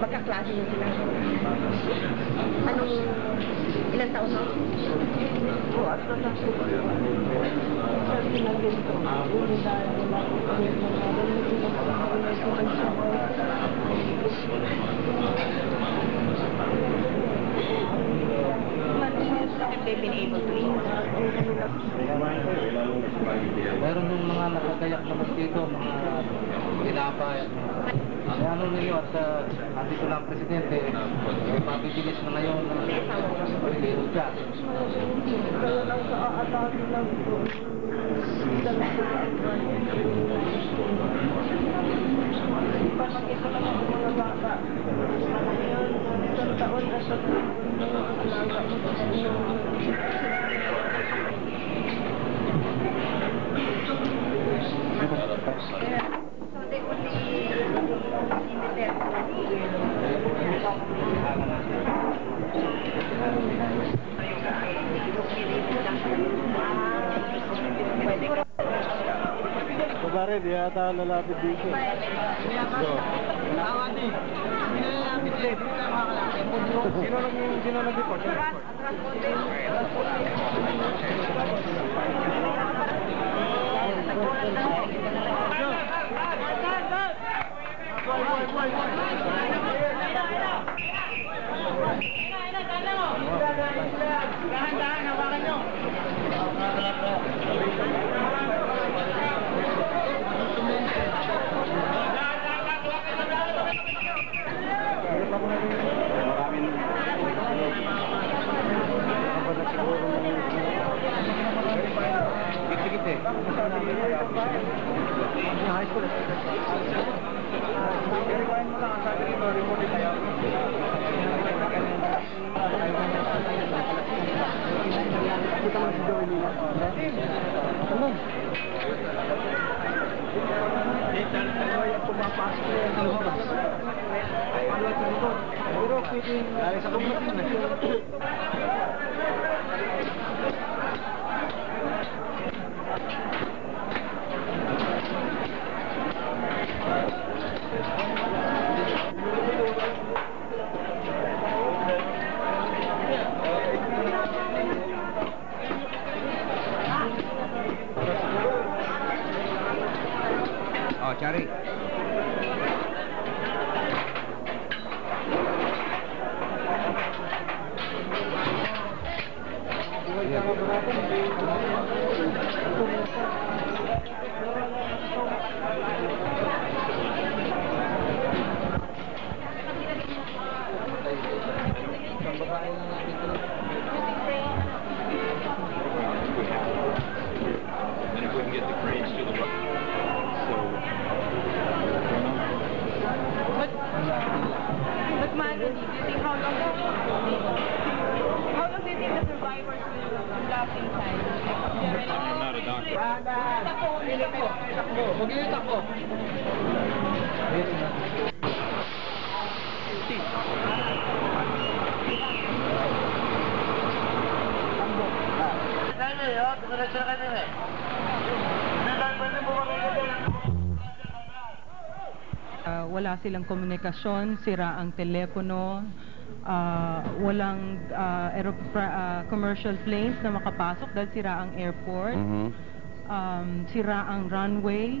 Magkaklase yun sila. Anong, ilang taon na? Oo, at natapos ko. Sabi na ganito, dahil wala ko kami Have they been able to eat? Meron yung mga nakagayak naman dito, mga tinapay. Ay ano ninyo at nandito lang presidente, mabibilis na ngayon pagkilo siya. Kaya lang sa aatake lang po. Ipapakita lang ang mga bata. Ngayon, isang taon na siya alaga mo sa So they only limited Pare, di yata lalapit dito. Awadi. Nilalapit din. Sino nag-report? Dahan-dahan, hawakan nyo. Oh, cari. But Manny, do you think how long do you think the survivors will last inside? I'm not a doctor. Wala silang komunikasyon, sira ang telepono, walang commercial planes na makapasok dahil sira ang airport, sira ang runway,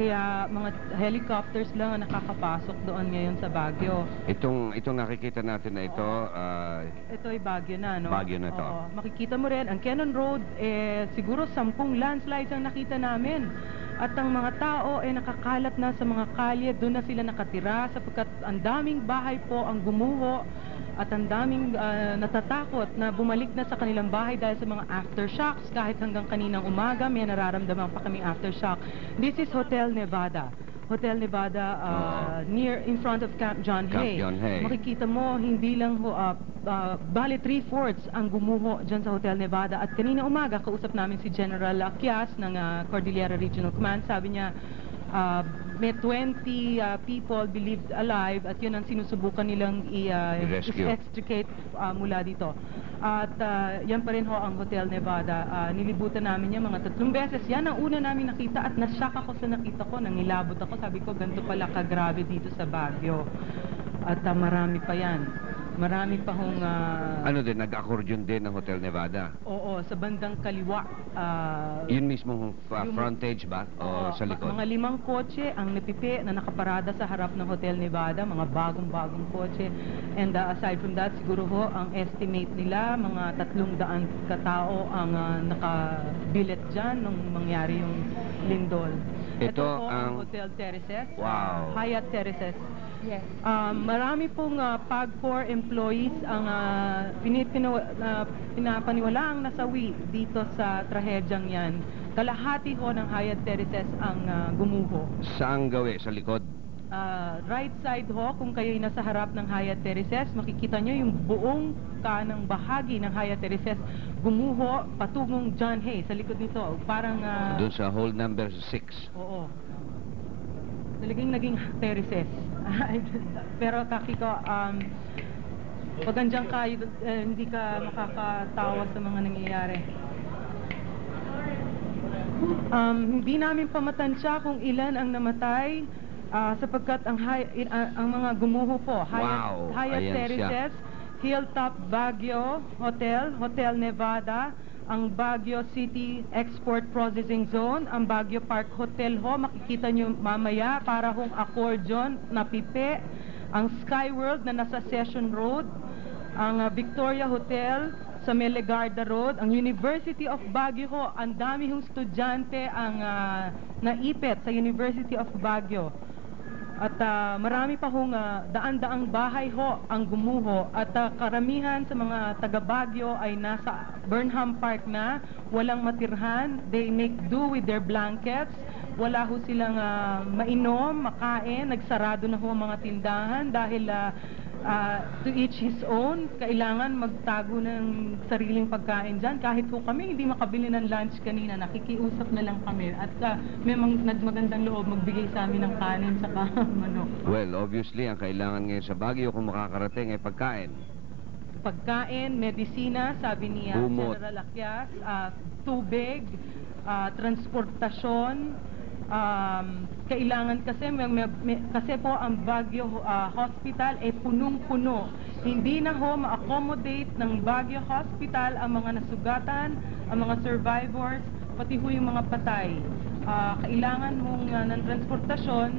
kaya mga helicopters lang ang nakakapasok doon ngayon sa Baguio. Itong nakikita natin na ito, Ito ay Baguio na, no? Baguio na to. Oo. Makikita mo rin, ang Cannon Road, siguro 10 landslides ang nakita namin. At ang mga tao ay nakakalat na sa mga kalye, doon na sila nakatira sapagkat ang daming bahay po ang gumuho at ang daming natatakot na bumalik na sa kanilang bahay dahil sa mga aftershocks. Kahit hanggang kaninang umaga may nararamdaman pa kaming aftershock. This is Hotel Nevada. Hotel Nevada near in front of Camp John Hay. Camp John Hay. Makikita mo hindi lang bale 3/4 ang gumuho dyan sa Hotel Nevada. At kanina umaga kausap namin si General Aquias ng Cordillera Regional Command. Sabi niya may 20 people believed alive at yun ang sinusubukan nilang I-rescue. i-extricate mula dito. At yan pa rin ho ang Hotel Nevada. Nilibutan namin yan mga 3 beses. Yan ang una namin nakita at nashock ako sa nakita ko. Nangilabot ako. Sabi ko, ganito pala kagrabe dito sa Baguio. At marami pa yan. Marami pa hong... Ano din, nag-accordion din ng Hotel Nevada? Oo, sa bandang kaliwa. Yun mismo frontage ba? O sa likod? Mga 5 kotse ang napipi na nakaparada sa harap ng Hotel Nevada, mga bagong-bagong kotse. And aside from that, siguro ho, ang estimate nila, mga 300 katao ang nakabilet dyan nung mangyari yung lindol. Ito ho ang Hotel Terraces, Wow. Hyatt Terraces. Yes. Marami pong PAG4 employees ang pinapaniwalaang nasawi dito sa trahedyang yan. Kalahati ho ng Hyatt Terraces ang gumuho. Saan gawi? Sa likod? Right side ho, kung kayo'y nasa harap ng Hyatt Terraces, makikita nyo yung buong kanang bahagi ng Hyatt Terraces gumuho patungong John Hay sa likod nito. Parang... Doon sa hole number 6. Oo. Talagang naging terraces. Pero Kakiko, pag andyan ka, hindi ka makakatawa sa mga nangyayari. Hindi namin pamatansya kung ilan ang namatay sapagkat ang mga gumuho po, Wow, Hyatt ayan Terraces, Hilltop Baguio Hotel, Hotel Nevada, ang Baguio City Export Processing Zone, ang Baguio Park Hotel ho, makikita nyo mamaya para hong accordion na pipe, ang Skyworld na nasa Session Road, ang Victoria Hotel sa Melegarda Road, ang University of Baguio ho, ang dami hong estudyante ang naipit sa University of Baguio. At marami pa hong daan-daang bahay ho ang gumuho at karamihan sa mga taga Baguio ay nasa Burnham Park na, walang matirhan, they make do with their blankets, wala ho silang mainom, makain, nagsarado na ho ang mga tindahan dahil to each his own, kailangan magtago ng sariling pagkain dyan. Kahit ho kami hindi makabili ng lunch kanina, nakikiusap na lang kami at may magandang loob magbigay sa amin ng kanin sa manok. Well, obviously, ang kailangan ngayon sa Baguio kung makakarating ay pagkain. Pagkain, medisina, sabi ni Bumot. General Akyas, tubig, transportasyon, kailangan kasi kasi po ang Baguio Hospital ay punong-puno. Hindi na ho ma-accommodate ng Baguio Hospital ang mga nasugatan, ang mga survivors, pati ho yung mga patay. Kailangan mong ng transportasyon,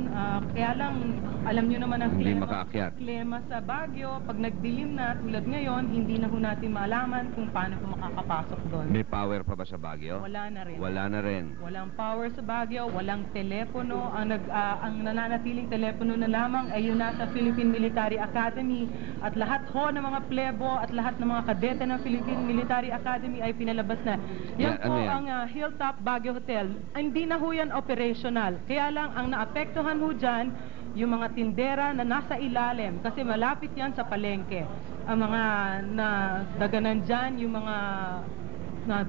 kaya lang alam nyo naman ang Hindi makaakyat. klema sa Baguio, pag nagdilim na tulad ngayon, hindi na ho natin malaman kung paano po makakapasok doon. May power pa ba sa Baguio? Wala na rin. Wala na rin. Walang power sa Baguio, walang telepono. Ang nananatiling telepono na lamang ay yung nasa Philippine Military Academy at lahat ho ng mga plebo at lahat ng mga kadete ng Philippine Military Academy ay pinalabas na. Yan Ano po yan? ang Hilltop Baguio Hotel. Hindi na ho yan operational. Kaya lang ang naapektuhan ho dyan, yung mga tindera na nasa ilalim kasi malapit yan sa palengke. Ang mga daganan dyan, yung mga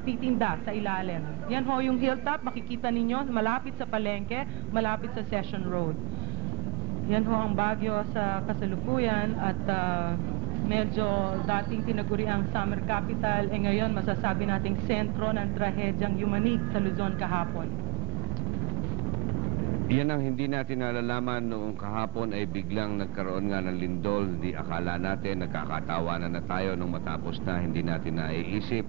titinda sa ilalim. Yan ho yung Hilltop, makikita ninyo malapit sa palengke, malapit sa Session Road. Yan ho ang Baguio sa kasalukuyan at medyo dating tinaguri ang summer capital, ngayon masasabi nating sentro ng trahedyang yumanig sa Luzon kahapon. Yan ang hindi natin nalalaman noong kahapon ay biglang nagkaroon nga ng lindol. Di akala natin, nagkakatawanan na tayo nung matapos na, hindi natin naiisip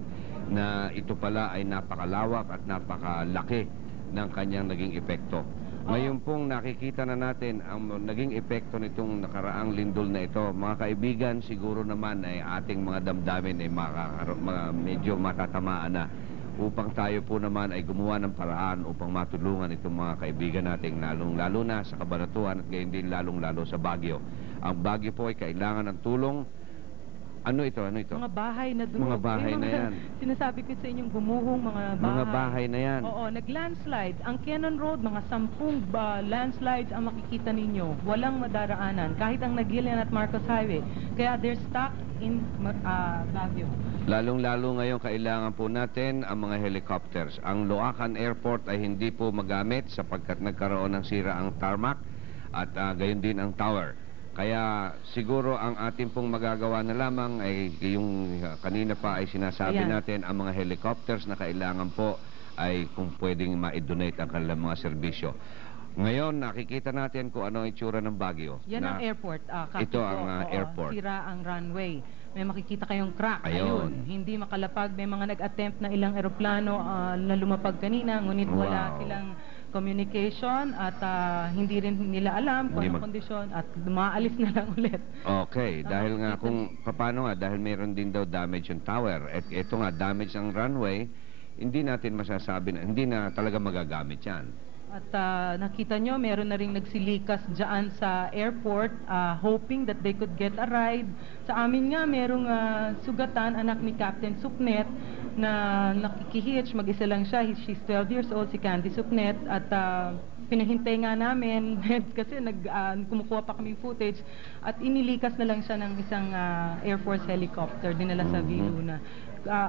na ito pala ay napakalawak at napakalaki ng kanyang naging epekto. Ngayon pong nakikita na natin ang naging epekto nitong nakaraang lindol na ito. Mga kaibigan, siguro naman ay ating mga damdamin ay medyo matatamaan na, upang tayo po naman ay gumawa ng paraan upang matulungan itong mga kaibigan nating lalong-lalo na sa Cabanatuan at gayon din lalong-lalo sa Baguio. Ang Baguio po ay kailangan ng tulong Ano ito? Ano ito? Mga bahay na doon. Mga bahay Yung na yan. Sinasabi ko sa inyong gumuhong mga bahay. Mga bahay na yan. Oo, nag-landslide. Ang Cannon Road, mga 10 landslides ang makikita ninyo. Walang madaraanan. Kahit ang Nagilian at Marcos Highway. Kaya they're stuck in Baguio. Lalong-lalo ngayon kailangan po natin ang mga helicopters. Ang Loacan Airport ay hindi po magamit sapagkat nagkaroon ng sira ang tarmac at gayon din ang tower. Kaya siguro ang ating pong magagawa na lamang ay yung kanina pa ay sinasabi Ayan. natin ang mga helicopters na kailangan po ay kung pwedeng ma-donate ang kanilang mga serbisyo. Ngayon, nakikita natin kung ano ang itsura ng Baguio. Yan ang airport. Ito ang Oo, airport. Sira ang runway. May makikita kayong crack. Ayun. Hindi makalapag. May mga nag-attempt na ilang eroplano na lumapag kanina, ngunit wala Wow. silang communication at hindi rin nila alam kung Hindi anong kondisyon at dumaalis na lang ulit. Okay, dahil nga kung paano nga, dahil mayroon din daw damage yung tower, at ito nga damage ang runway, hindi natin masasabi na, hindi na talaga magagamit yan. At nakita nyo, meron na ring nagsilikas dyan sa airport, hoping that they could get a ride. Sa amin nga, merong sugatan, anak ni Captain Supnet, na nakikihitch, mag-isa lang siya. She's 12 years old, si Candy Supnet. At pinahintay nga namin, kasi kumukuha pa kaming footage, at inilikas na lang siya ng isang Air Force helicopter, dinala sa Viluna.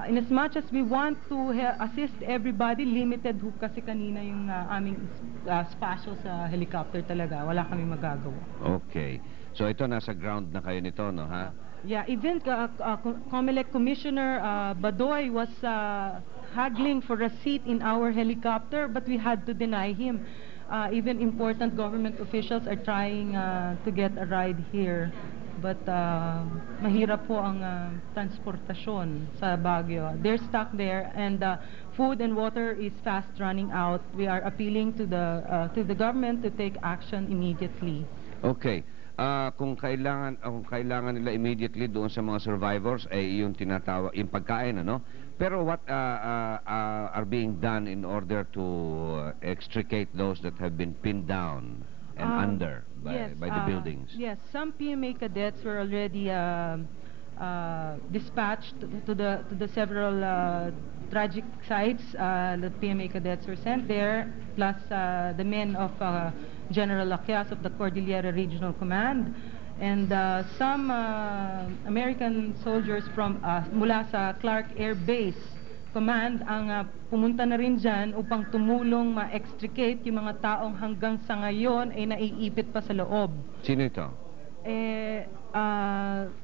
In as much as we want to assist everybody, limited ho kasi kanina yung aming spasyo sa helicopter talaga. Wala kaming magagawa. Okay. So ito, nasa ground na kayo nito, no, ha? Yeah, even COMELEC Commissioner Badoy was haggling for a seat in our helicopter, but we had to deny him. Even important government officials are trying to get a ride here. But mahirap po ang transportasyon sa Baguio. They're stuck there, and food and water is fast running out. We are appealing to the government to take action immediately. Okay. Kung kailangan nila immediately doon sa mga survivors ay yung tinatawag, yung pagkain, ano? Pero what are being done in order to extricate those that have been pinned down and under by the buildings? Yes, some PMA cadets were already dispatched to the several tragic sites. The PMA cadets were sent there, plus the men of General Laquias of the Cordillera Regional Command, and some American soldiers from mula sa Clark Air Base Command ang pumunta na rin dyan upang tumulong ma-extricate yung mga taong hanggang sa ngayon ay naiipit pa sa loob. Sino ito?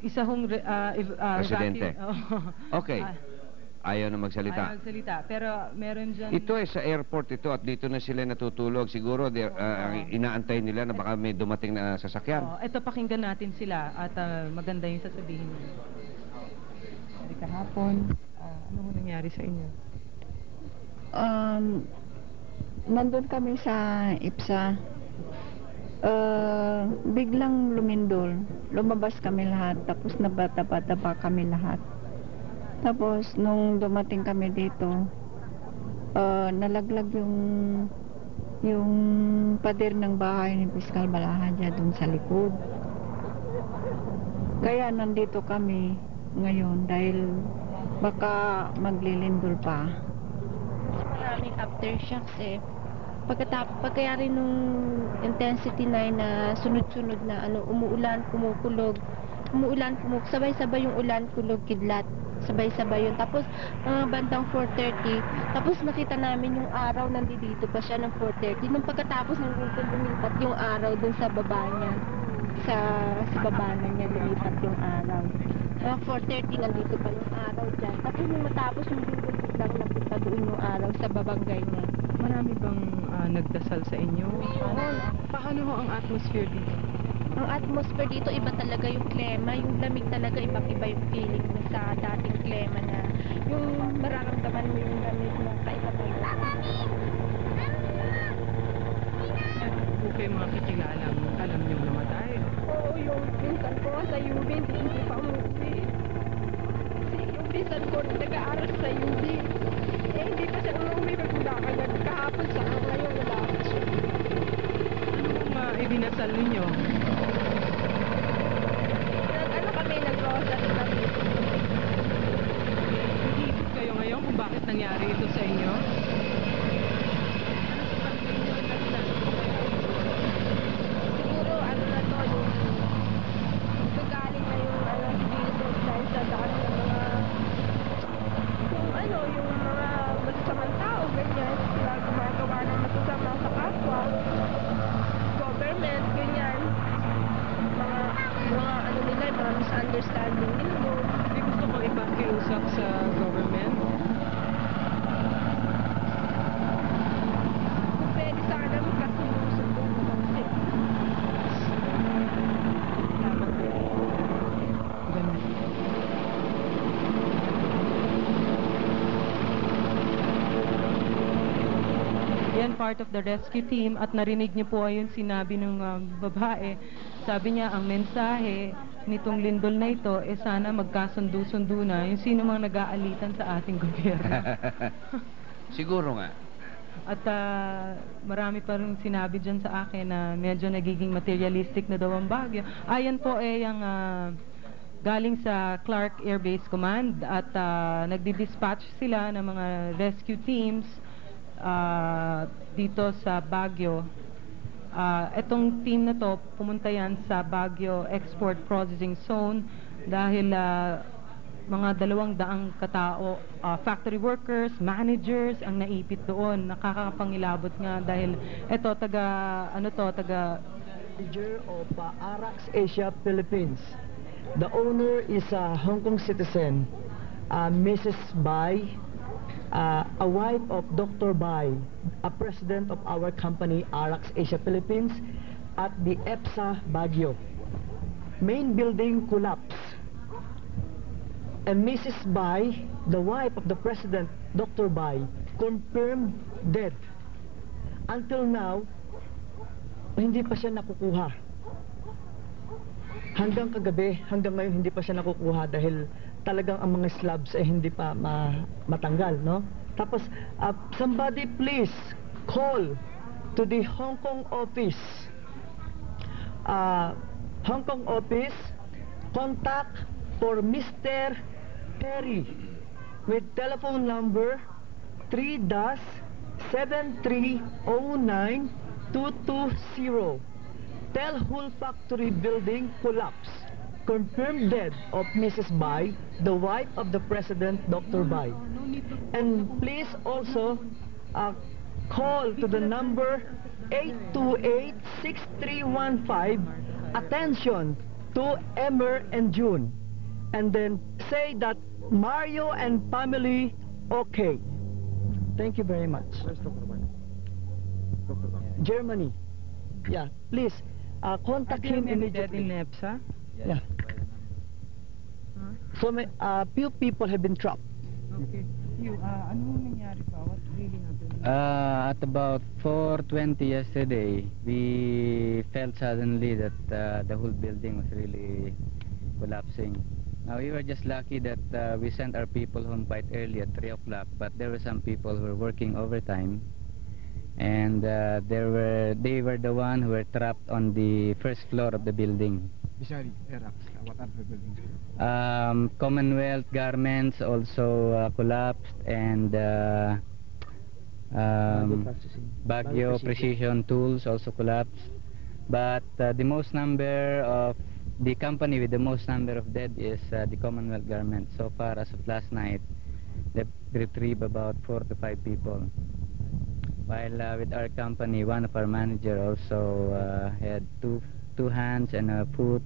Isa hong Presidente. Okay. Ayaw na magsalita. Ayaw magsalita. Pero meron dyan... Ito ay sa airport ito at dito na sila natutulog. Siguro ang inaantay nila na baka may dumating na sasakyan. Ito, pakinggan natin sila at maganda yung sasabihin nila. Kahapon, ano mo nangyari sa inyo? Nandun kami sa IPSA. Biglang lumindol. Lumabas kami lahat. Tapos nabata-bata pa kami lahat. Tapos nung dumating kami dito, nalaglag yung pader ng bahay ni Piskal Balahadya dun sa likod. Kaya nandito kami ngayon dahil baka maglilindol pa. Maraming aftershocks eh. Pagkayari nung intensity 9 na sunod-sunod na umuulan, kumukulog, sabay-sabay yung ulan, kulog, kidlat. Sabay-sabay yun. Tapos, bandang 4:30, tapos nakita namin yung araw, nandito pa siya ng 4:30. Nung pagkatapos ng lumipat yung araw dun sa baba niya, sa baba na niya, lumipat yung araw. 4:30, nandito pa yung araw dyan. Tapos nung matapos yung linggo, biglang napunta doon yung araw sa babanggay niya. Marami bang nagdasal sa inyo? Oo. Paano ho ang atmosphere dito? Ang atmosphere dito, iba talaga yung klima. Yung lamig talaga, ibang-iba yung feeling mo sa dating klima na yung mararamdaman mo yung lamig na kaiba talaga. Okay, mga kikilala, alam niyo namatay. Oo, yung pinsan ko sa UB, hindi pa umuwi. Kasi yung pinsan ko nag-aaral sa UB. Hindi pa siya umuwi, wala ka kahapon siya, ngayon wala ka siya. Anong idinasal ninyo? Kami, nag-rosary kami. misunderstanding nito. May gusto kong ipakiusap sa government. Kung pwede sana magkasundo-sundo naman kasi. Ganun. Yan part of the rescue team at narinig niyo po yung sinabi ng babae. Sabi niya ang mensahe nitong lindol na ito sana magkasundo-sundo na yung sino mang nag-aalitan sa ating gobyerno. Siguro nga. At marami pa rin sinabi dyan sa akin na medyo nagiging materialistic na daw ang Baguio. Ayan po yung galing sa Clark Air Base Command at nagdi-dispatch sila ng mga rescue teams dito sa Baguio. Itong team na to, pumunta yan sa Baguio Export Processing Zone dahil mga 200 katao, factory workers, managers ang naipit doon. Nakakapangilabot nga dahil ito taga Manager of Arax Asia Philippines. The owner is a Hong Kong citizen, Mrs. Bai, a wife of Dr. Bai, a president of our company Arax Asia Philippines at the EPSA Baguio. Main building collapse. And Mrs. Bai, the wife of the president, Dr. Bai, confirmed dead. Until now, hindi pa siya nakukuha. Hanggang kagabi, hanggang ngayon hindi pa siya nakukuha dahil talagang ang mga slabs ay hindi pa matanggal, no? Tapos, somebody please call to the Hong Kong office. Hong Kong office, contact for Mr. Perry with telephone number 3-7309-220. Tell Hull Factory building collapse. Confirmed death of Mrs. Bai, the wife of the President, Dr. Bai. And please also call to the number 828-6315. Attention to Emmer and June. And then say that Mario and family okay. Thank you very much. Germany. Yeah, please contact him immediately. EPSA? Yeah. So few people have been trapped. Okay. Ano nangyari pa? What really happened? At about 4:20 yesterday, we felt suddenly that the whole building was really collapsing. Now we were just lucky that we sent our people home quite early at 3 o'clock, but there were some people who were working overtime, and they were the one who were trapped on the first floor of the building. Besides Arax, what are the buildings? Commonwealth Garments also collapsed, and Baguio Precision Tools also collapsed. But the most number of the company with the most number of dead is the Commonwealth Garments. So far, as of last night, they've retrieved about 4 to 5 people. While with our company, one of our manager also had two hands and a foot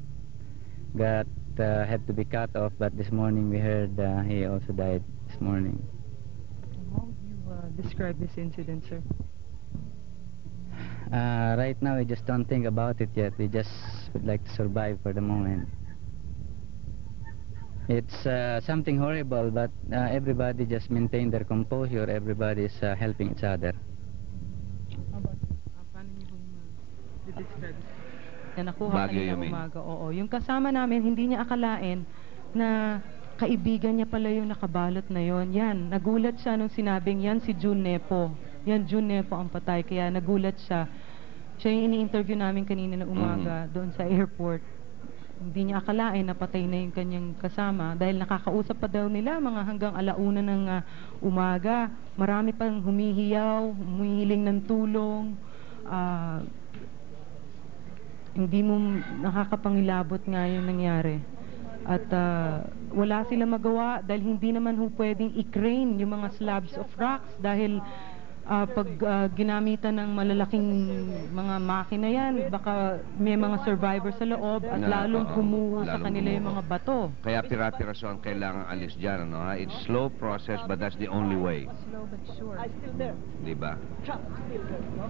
had to be cut off. But this morning we heard he also died this morning. How would you describe this incident, sir? Right now, we just don't think about it yet. We just would like to survive for the moment. It's something horrible, but everybody just maintain their composure. Everybody is helping each other. How about paano niyo describe? Na nakuha Baguio, kanina you mean? umaga. Oo. Yung kasama namin, hindi niya akalain na kaibigan niya pala yung nakabalot na yon. Yan, nagulat siya nung sinabing yan si June Nepo. Yan, June Nepo ang patay. Kaya nagulat siya. Siya yung ini-interview namin kanina na umaga doon sa airport. Hindi niya akalain na patay na yung kanyang kasama dahil nakakausap pa daw nila mga hanggang alauna ng umaga. Marami pang humihiyaw, humihiling ng tulong. Hindi mo nakakapangilabot nga yung nangyari. At wala sila magawa dahil hindi naman pwedeng i-crane yung mga slabs of rocks dahil ginamitan ng malalaking mga makina yan, baka may mga survivor sa loob at lalong gumuho sa kanila yung mga bato. Kaya pira-piraso ang kailangan alis dyan, ano ha? It's slow process but that's the only way. Slow but sure. I still there. Di ba? Trap still there, no?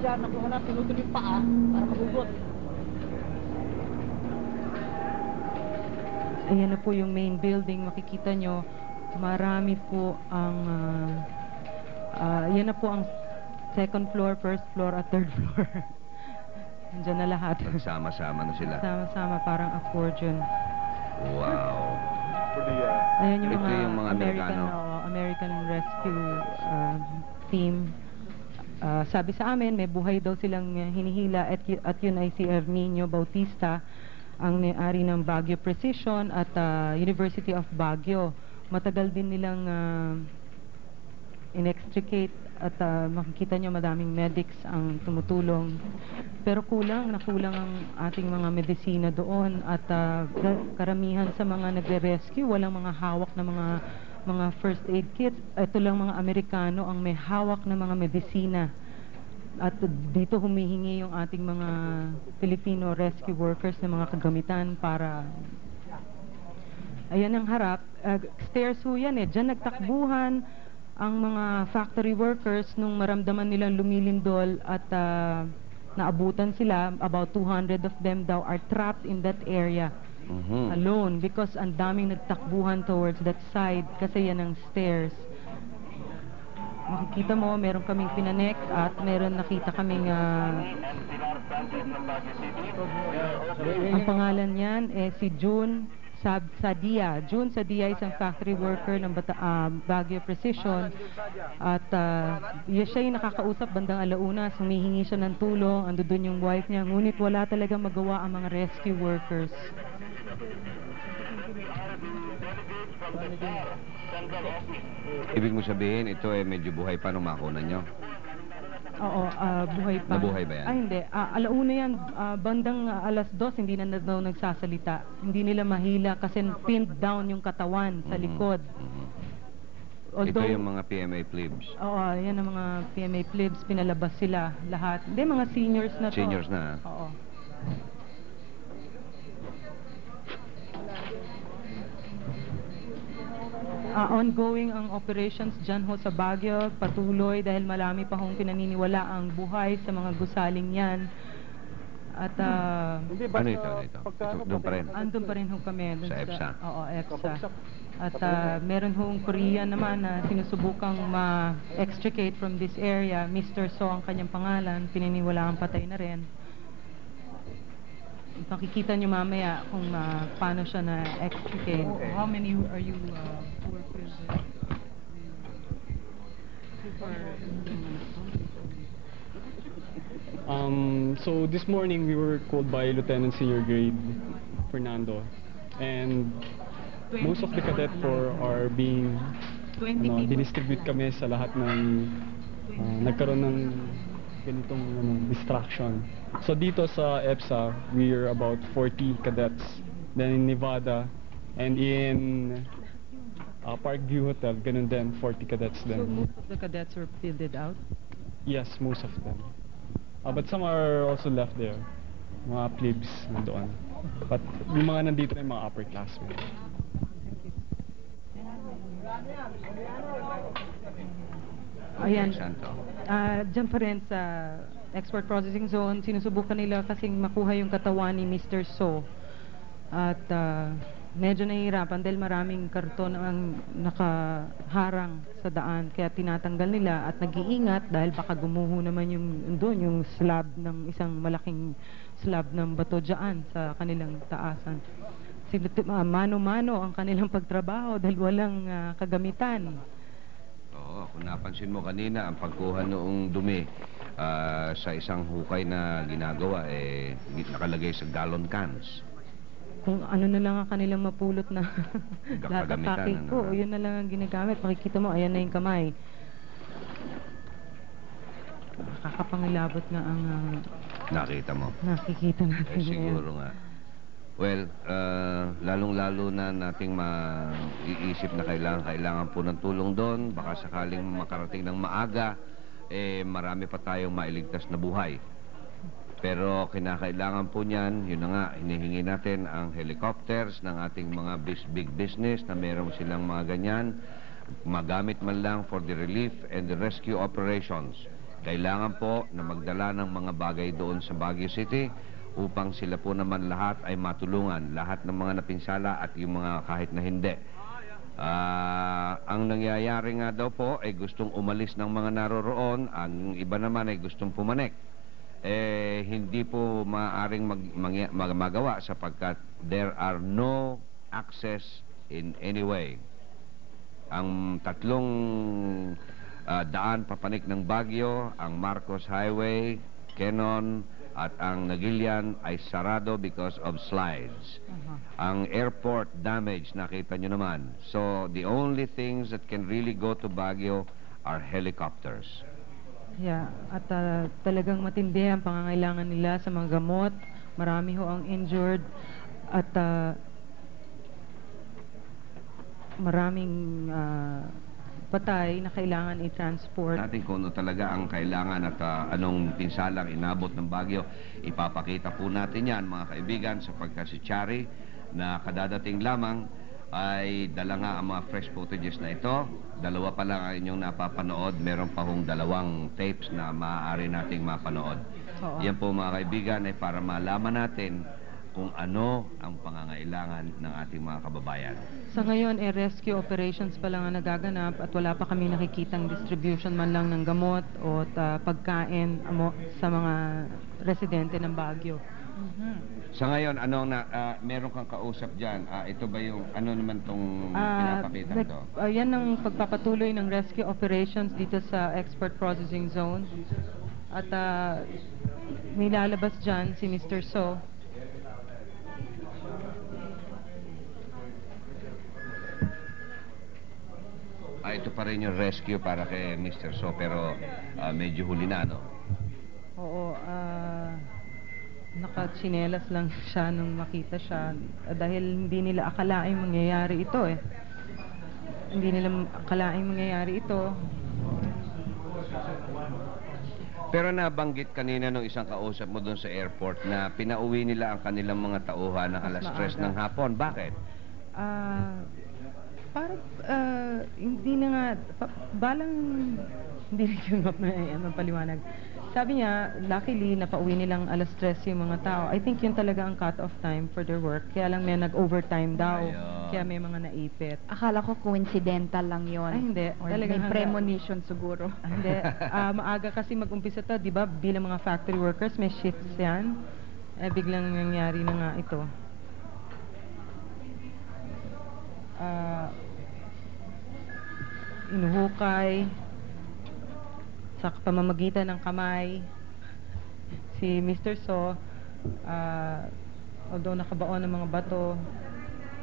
Siya, nakuha na, tinutol yung paa para magugot. Ayan na po yung main building, makikita nyo, marami po ang, yan na po ang second floor, first floor, at third floor. Nandiyan na lahat. Nagsama-sama na sila. Sama-sama, parang accordion. Wow. Ayan yung Ito mga, yung mga Amerikano. American Rescue Team. Sabi sa amin, may buhay daw silang hinihila at yun ay si Herminio Bautista, ang may-ari ng Baguio Precision at University of Baguio. Matagal din nilang in-extricate at makikita nyo madaming medics ang tumutulong. Pero nakulang ang ating mga medisina doon at karamihan sa mga nagre-rescue, walang mga hawak na mga first aid kits. Ito lang mga Amerikano ang may hawak na mga medisina. At dito humihingi yung ating mga Filipino rescue workers ng mga kagamitan para... Ayan ang harap. Stairs ho yan eh. Diyan nagtakbuhan ang mga factory workers nung maramdaman nilang lumilindol at naabutan sila. About 200 of them daw are trapped in that area alone because ang daming nagtakbuhan towards that side kasi yan ang stairs. Makikita mo, meron kaming pinanek at meron nakita kaming ang pangalan niyan si June Sadia. June Sadia isang factory worker ng Baguio Precision at siya yung nakakausap bandang alauna, humihingi siya ng tulong, ando doon yung wife niya, ngunit wala talagang magawa ang mga rescue workers. Ibig mo sabihin, ito eh medyo buhay pa nung makunan nyo? Oo, buhay pa. Nabuhay ba yan? Ay, hindi. Alauna yan, bandang alas 2, hindi na daw nagsasalita. Hindi nila mahila kasi pinned down yung katawan sa likod. Ito yung mga PMA plebs. Oo, yan ang mga PMA plebs, pinalabas sila lahat. Hindi, mga seniors na to. Seniors na? Oo. Ongoing ang operations dyan ho sa Baguio, patuloy dahil marami pa hong pinaniniwala ang buhay sa mga gusaling yan. At ano ito? Doon pa rin? andun pa rin ho kami. Dun Sa EPSA? Oo, EPSA. At meron hong Korean naman na sinusubukang ma-extricate from this area. Mr. So ang kanyang pangalan, pininiwala ang patay na rin. Makikita nyo mamaya kung paano siya na-extricate. How many are you who were killed? So this morning we were called by Lieutenant Senior Grade Fernando, and most of the cadet corps are being dinistribute kami sa lahat ng nagkaroon ng ganitong distraction. So dito sa EPSA, we are about 40 cadets. Then in Nevada and in Parkview Hotel, ganun din, 40 cadets So din. most of the cadets were fielded out? Yes, most of them. But some are also left there. Mga plebes nandoon. But yung mga nandito na yung mga upperclassmen. Ayan. Santo. Diyan pa rin sa export processing zone, sinusubukan nila kasing makuha yung katawan ni Mr. So. At medyo nahihirapan dahil maraming karton ang nakaharang sa daan. Kaya tinatanggal nila at nag-iingat dahil baka gumuho naman yung slab ng isang malaking slab ng bato dyan sa kanilang taasan. Mano-mano ang kanilang pagtrabaho dahil walang kagamitan. Oo, kung napansin mo kanina, ang pagkuha noong dumi sa isang hukay na ginagawa, nakalagay sa gallon cans. Kung ano na lang ang kanilang mapulot na Gagamitan, latataking ko, yun na lang ang ginagamit. Makikita mo, ayan na yung kamay. Nakakapangilabot nga ang Nakita mo? nakikita natin Siguro nga. Well, lalong-lalo na nating maiisip na kailangan po ng tulong doon. Baka sakaling makarating ng maaga marami pa tayong mailigtas na buhay. Pero kinakailangan po niyan, yun na nga, hinihingi natin ang helicopters ng ating mga big business na meron silang mga ganyan, magamit man lang for the relief and the rescue operations. Kailangan po na magdala ng mga bagay doon sa Baguio City upang sila po naman lahat ay matulungan, lahat ng mga napinsala at yung mga kahit na hindi. Ang nangyayari nga daw po ay gustong umalis ng mga naroroon, ang iba naman ay gustong pumanik. Hindi po maaaring magawa sapagkat there are no access in any way. Ang tatlong daan papanik ng Baguio, ang Marcos Highway, Quezon, at ang Nagilian ay sarado because of slides. Ang airport damage, nakita nyo naman. So, the only things that can really go to Baguio are helicopters. Yeah, at talagang matindi ang pangangailangan nila sa mga gamot. Marami ho ang injured at maraming patay na kailangan i-transport. Natin kung ano talaga ang kailangan at anong pinsalang inabot ng Baguio, ipapakita po natin yan mga kaibigan sapagkat si Chari na kadadating lamang ay dala nga ang mga fresh footages na ito. Dalawa pa lang ang inyong napapanood. Meron pa hong 2 tapes na maaari nating mapanood. Oo. Yan po mga kaibigan ay para malaman natin kung ano ang pangangailangan ng ating mga kababayan. Sa ngayon, rescue operations pa lang ang nagaganap at wala pa kami nakikitang distribution man lang ng gamot o pagkain sa mga residente ng Baguio. Sa ngayon, meron kang kausap dyan. Ito ba yung, ano naman itong pinapakita ito? Yan ang pagpapatuloy ng rescue operations dito sa export processing zone. At nilalabas dyan si Mr. So. Ito pa rin yung rescue para kay Mr. So, pero medyo huli na, no? Oo, nakatsinelas lang siya nung makita siya dahil hindi nila akalaing mangyayari ito Hindi nila akalaing mangyayari ito. Pero nabanggit kanina nung isang kausap mo doon sa airport na pinauwi nila ang kanilang mga tauhan ng alas 3 ng hapon. Bakit? Parang hindi na nga, balang hindi rin paliwanag. Sabi niya, luckily, napauwi nilang alas 3 yung mga tao. I think yun talaga ang cut-off time for their work. Kaya lang may nag-overtime daw. Ayun. Kaya may mga naipit. Akala ko coincidental lang yon. Ay, hindi. Or Talagang may premonition siguro. Hindi. Maaga kasi mag-umpisa to, di ba? Bilang mga factory workers, may shifts yan. Biglang nangyari na nga ito. Inuhukay sa pamamagitan ng kamay si Mr. So, although nakabaon ng mga bato,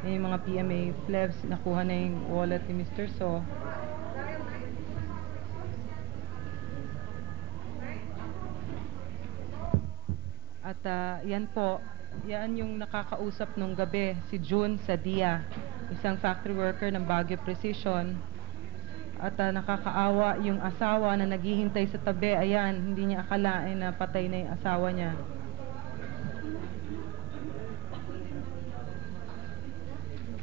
yung mga PMA plebs, nakuha na yung wallet ni Mr. So. At yan po, yan yung nakakausap nung gabi, si June Sadia, isang factory worker ng Baguio Precision. At nakakaawa yung asawa na naghihintay sa tabi. Ayan, hindi niya akalain na patay na yung asawa niya.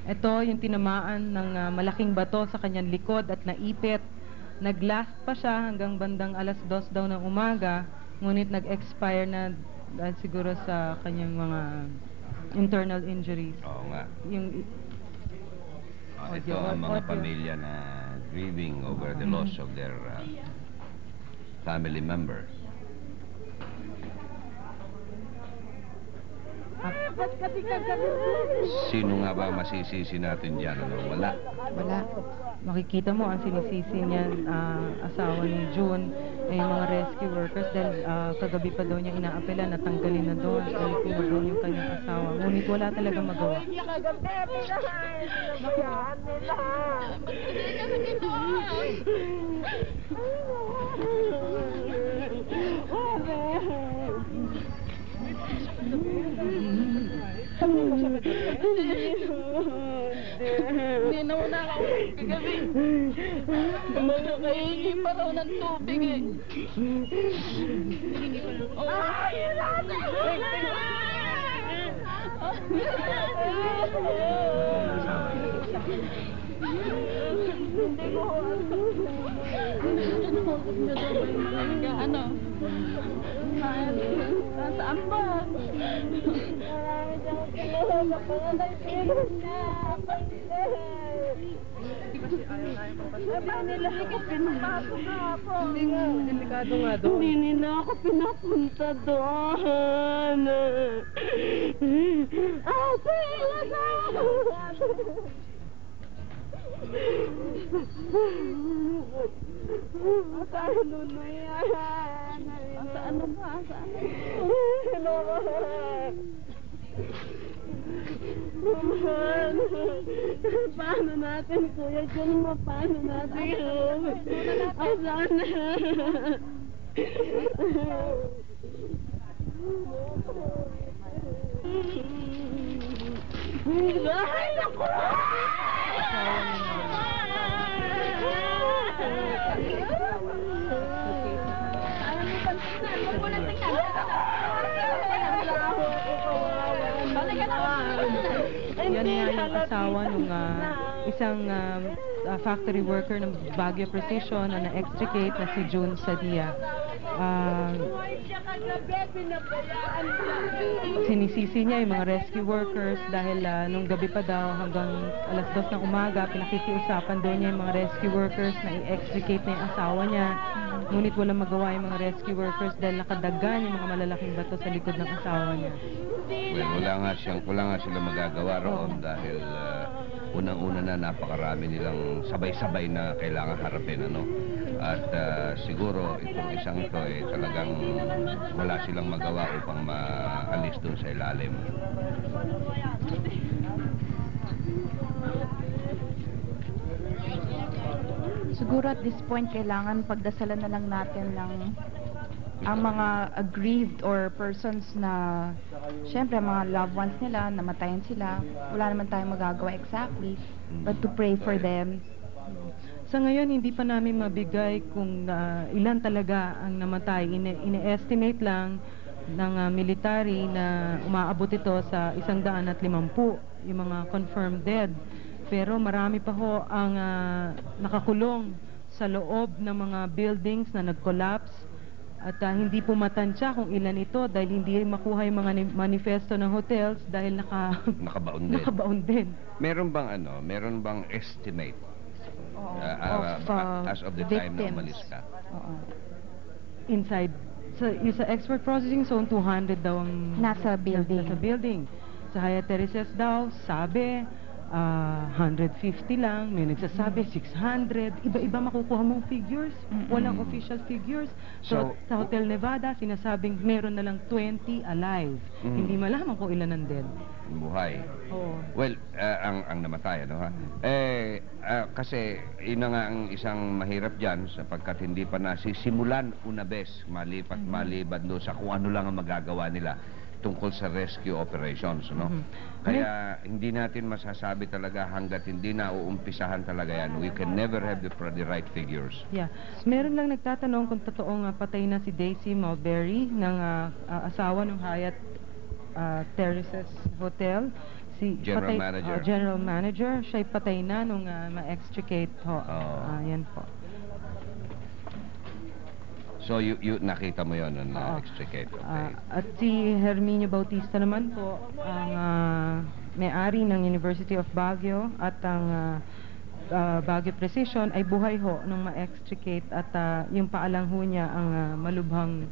Ito yung tinamaan ng malaking bato sa kanyang likod at naipit. Naglast pa siya hanggang bandang alas 2 daw ng umaga. Ngunit nag-expire na dahil siguro sa kanyang mga internal injuries. Oo nga. Yung Ito ang mga pamilya na grieving over the loss of their family member. Sino nga ba masisisi natin dyan? Ano? Wala. Wala. Makikita mo ang sinisisi niyan, asawa ni June, yung mga rescue workers dahil kagabi pa daw niya inaapela na tanggalin na doon dahil pumadoon yung kanyang asawa. Ngunit wala talaga magawa. Hindi na ako nakaulit kagabi. Mga kahingi pa raw ng tubig eh. Ano? Saan ba? Hindi nila ako pinapunta doon. Paano na yan? Ano ba? Paano natin, Kuya John? Paano natin yun? Asan na? Ay, naku! Yan nga yung asawa ng isang factory worker ng Baguio Precision na na-extricate na si June Sadia. Sinisisi niya yung mga rescue workers dahil nung gabi pa daw hanggang alas 2 ng umaga pinakikiusapan doon niya yung mga rescue workers na i-extricate na yung asawa niya. Ngunit walang magawa yung mga rescue workers dahil nakadagan yung mga malalaking bato sa likod ng asawa niya. Well, wala nga sila magagawa roon dahil unang-una na napakarami nilang sabay-sabay na kailangan harapin, ano. At siguro itong isang ito talagang wala silang magawa upang maalis doon sa ilalim. Siguro at this point, kailangan pagdasalan na lang natin ng ang mga aggrieved or persons na, syempre, mga loved ones nila, namatayan sila. Wala naman tayong magagawa exactly, but to pray for them. Sa ngayon, hindi pa namin mabigay kung ilan talaga ang namatay. Ine-estimate lang ng military na umaabot ito sa 150 yung mga confirmed dead. Pero marami pa ho ang nakakulong sa loob ng mga buildings na nag-collapse at hindi po matansya kung ilan ito dahil hindi makuha yung mga manifesto ng hotels dahil nakabaon din. Meron bang estimate as of the time na umalis ka? Inside sa export processing zone, 200 daw ang Nasa building. Sa Haya Tereses daw, sabi 150 lang, may nagsasabi 600, iba-iba makukuha mong figures, walang official figures. So sa Hotel Nevada, sinasabing meron na lang 20 alive. Hindi malaman kung ilan ang dead. Buhay. Oo. Well, ang namatay, ano ha? Kasi ina nga ang isang mahirap dyan sapagkat hindi pa nasisimulan una bes maliban doon sa kung ano lang ang magagawa nila tungkol sa rescue operations, no? Kaya hindi natin masasabi talaga hanggat hindi na uumpisahan talaga yan. We can never have the right figures. Yeah. Meron lang nagtatanong kung totoong patay na si Daisy Mulberry ng asawa ng Hyatt Terraces Hotel. Si General Manager. General Manager. Siya'y patay na nung ma-extricate ho. Yan po. So, nakita mo yun nung na-extricate. Okay. At si Herminio Bautista naman po, ang may-ari ng University of Baguio at ang Baguio Precision ay buhay ho nung ma-extricate at yung paalang ho niya ang malubhang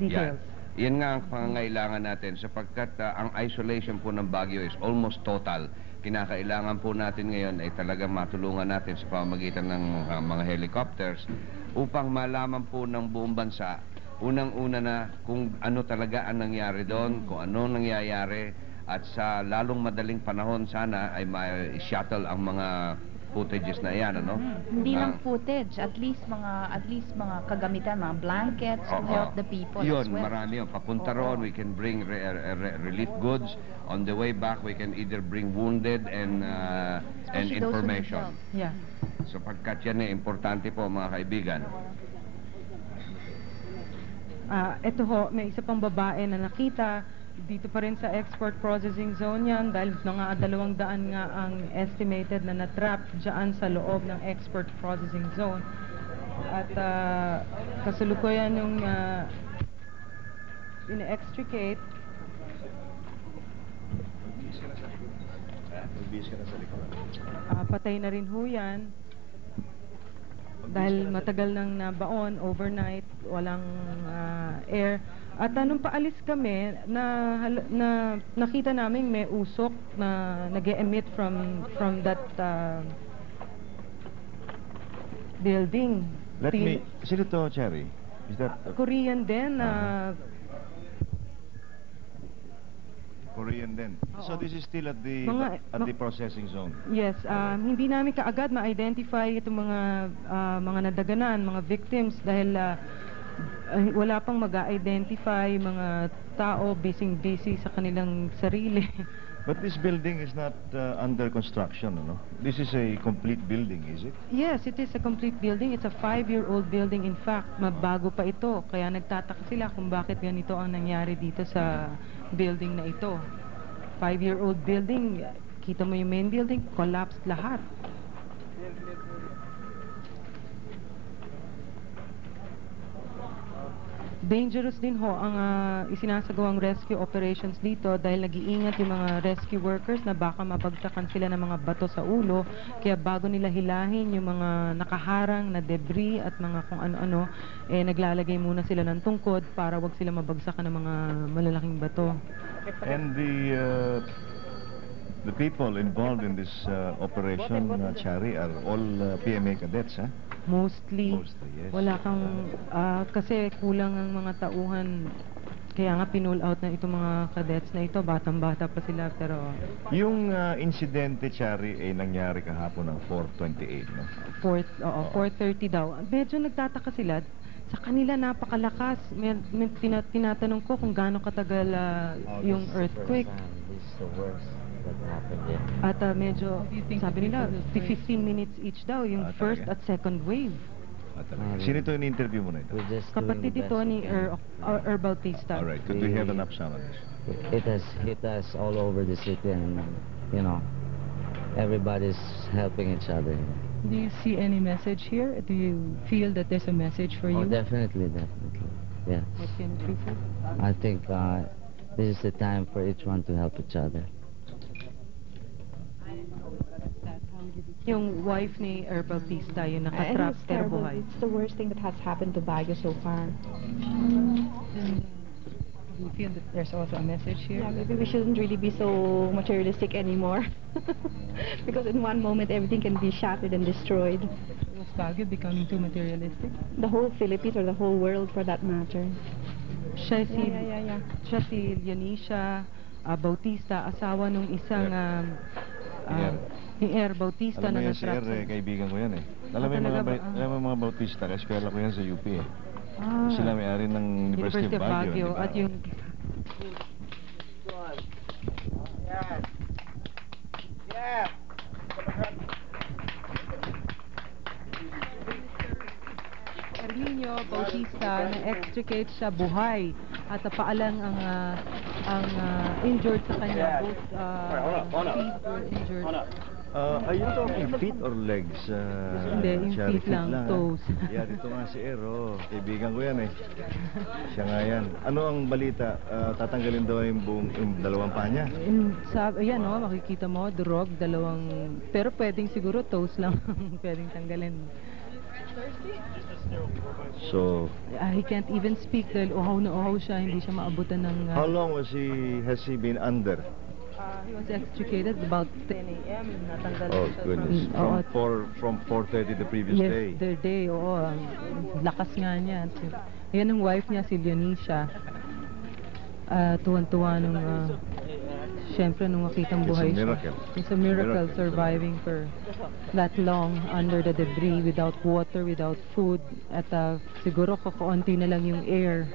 details. Yan nga ang pangangailangan natin sapagkat ang isolation po ng Baguio is almost total. Kinakailangan po natin ngayon ay talagang matulungan natin sa pamamagitan ng mga helicopters upang malaman po ng buong bansa, unang-una na kung ano talaga ang nangyari doon, kung ano nangyayari, at sa lalong madaling panahon sana ay ma-shuttle ang mga footages na yan, ano? Hindi Ah, lang footage, at least mga kagamitan, mga blankets to oo. help the people as Yun, well. marami yun. Papunta Oo. roon, we can bring relief goods. On the way back, we can either bring wounded and Especially those who need information. help. Yeah. So pagkat yan importante po mga kaibigan. Ito ho, may isa pang babae na nakita dito pa rin sa export processing zone yan dahil mga 200 nga ang estimated na na-trap dyan sa loob ng export processing zone. At kasalukuyan yung ine-extricate. Patay na rin ho yan. Dahil matagal nang nabaon, overnight, walang air. At nung paalis kami, nakita namin may usok na nag-emit from that building. Sino to, Cherry? Is that Korean din. Korean then? So Oo. this is still at the Mga- the processing zone. Yes, hindi namin kaagad ma-identify itong mga nadaganan, mga victims dahil wala pang mag-identify mga tao busy sa kanilang sarili. But this building is not under construction, no? This is a complete building, is it? Yes, it is a complete building. It's a 5-year-old building. In fact, mabago pa ito. Kaya nagtataka sila kung bakit ganito ang nangyari dito sa building na ito. 5-year-old building, kita mo yung main building, collapsed lahat. Dangerous din ho ang isinasagawang rescue operations dito dahil nag-iingat yung mga rescue workers na baka mabagsakan sila ng mga bato sa ulo. Kaya bago nila hilahin yung mga nakaharang na debris at mga kung ano-ano, naglalagay muna sila ng tungkod para wag sila mabagsakan ng mga malalaking bato. And the people involved in this operation, Chari, are all PMA cadets, huh? Mostly, Mostly, yes. wala kang, kasi kulang ang mga tauhan. Kaya nga pinull out na itong mga cadets na ito, batang-bata pa sila, pero Yung insidente, Chari, ay nangyari kahapon ng 4:28, no? 4:30 daw. Medyo nagtataka sila. Sa kanila napakalakas. May tinatanong ko kung gaano katagal yung earthquake. This is the worst that happened here. At medyo, sabi nila, 15 minutes each daw, yung first at second wave. Sino ito in-interview mo na ito? We're just Kapatid doing the ito best ni we can. Er Bautista. All right, could we have an upsound on this? It has hit us all over the city, and everybody's helping each other. Do you see any message here? Do you feel that there's a message for Oh, you? definitely. Yeah. What can you say? I think this is the time for each one to help each other. Yung wife ni Er Bautista, yung And nakatrap it's pero terrible. buhay. It's the worst thing that has happened to Baguio so far. Do you feel that there's also a message here? Yeah, maybe we shouldn't really be so materialistic anymore. Because in one moment, everything can be shattered and destroyed. Was Baguio becoming too materialistic? The whole Philippines or the whole world for that matter. Siya si, Yeah. siya si Leonisha Bautista, asawa nung isang ni Er Bautista Alam mo na yan si natrap R, kaibigan ko yan eh. Alam mo yung talaga mga, ba? alam mo yung mga Bautista, eskwela ko yan sa UP eh. Ah. Sila may-ari ng University of Baguio. di ba? At yung Erminio Bautista na-extricate siya buhay at paalang ang injured sa kanya, both feet were injured. Are you talking feet or legs? Hindi, yung Chari, feet lang, ah. toes. Yeah, dito nga si Ero. Kaibigan ko yan eh. Siya nga yan. Ano ang balita? Tatanggalin daw yung dalawang paa niya? Ayan o, makikita mo, durog, pero pwedeng siguro toes lang pwedeng tanggalin. So, He can't even speak dahil uhaw na uhaw siya, hindi siya maabutan ng... how long has he been under? He was extricated about 10 a.m. Natanggal Oh, siya goodness. From 4:30 the previous day. Yesterday, oo. Lakas nga niya. Ayan ang wife niya, si Leonisha. Tuwan-tuwa nung Siyempre, nung makitang buhay It's a siya. miracle. It's a miracle Miracle. surviving for that long under the debris, without water, without food. At siguro kakaunti na lang yung air.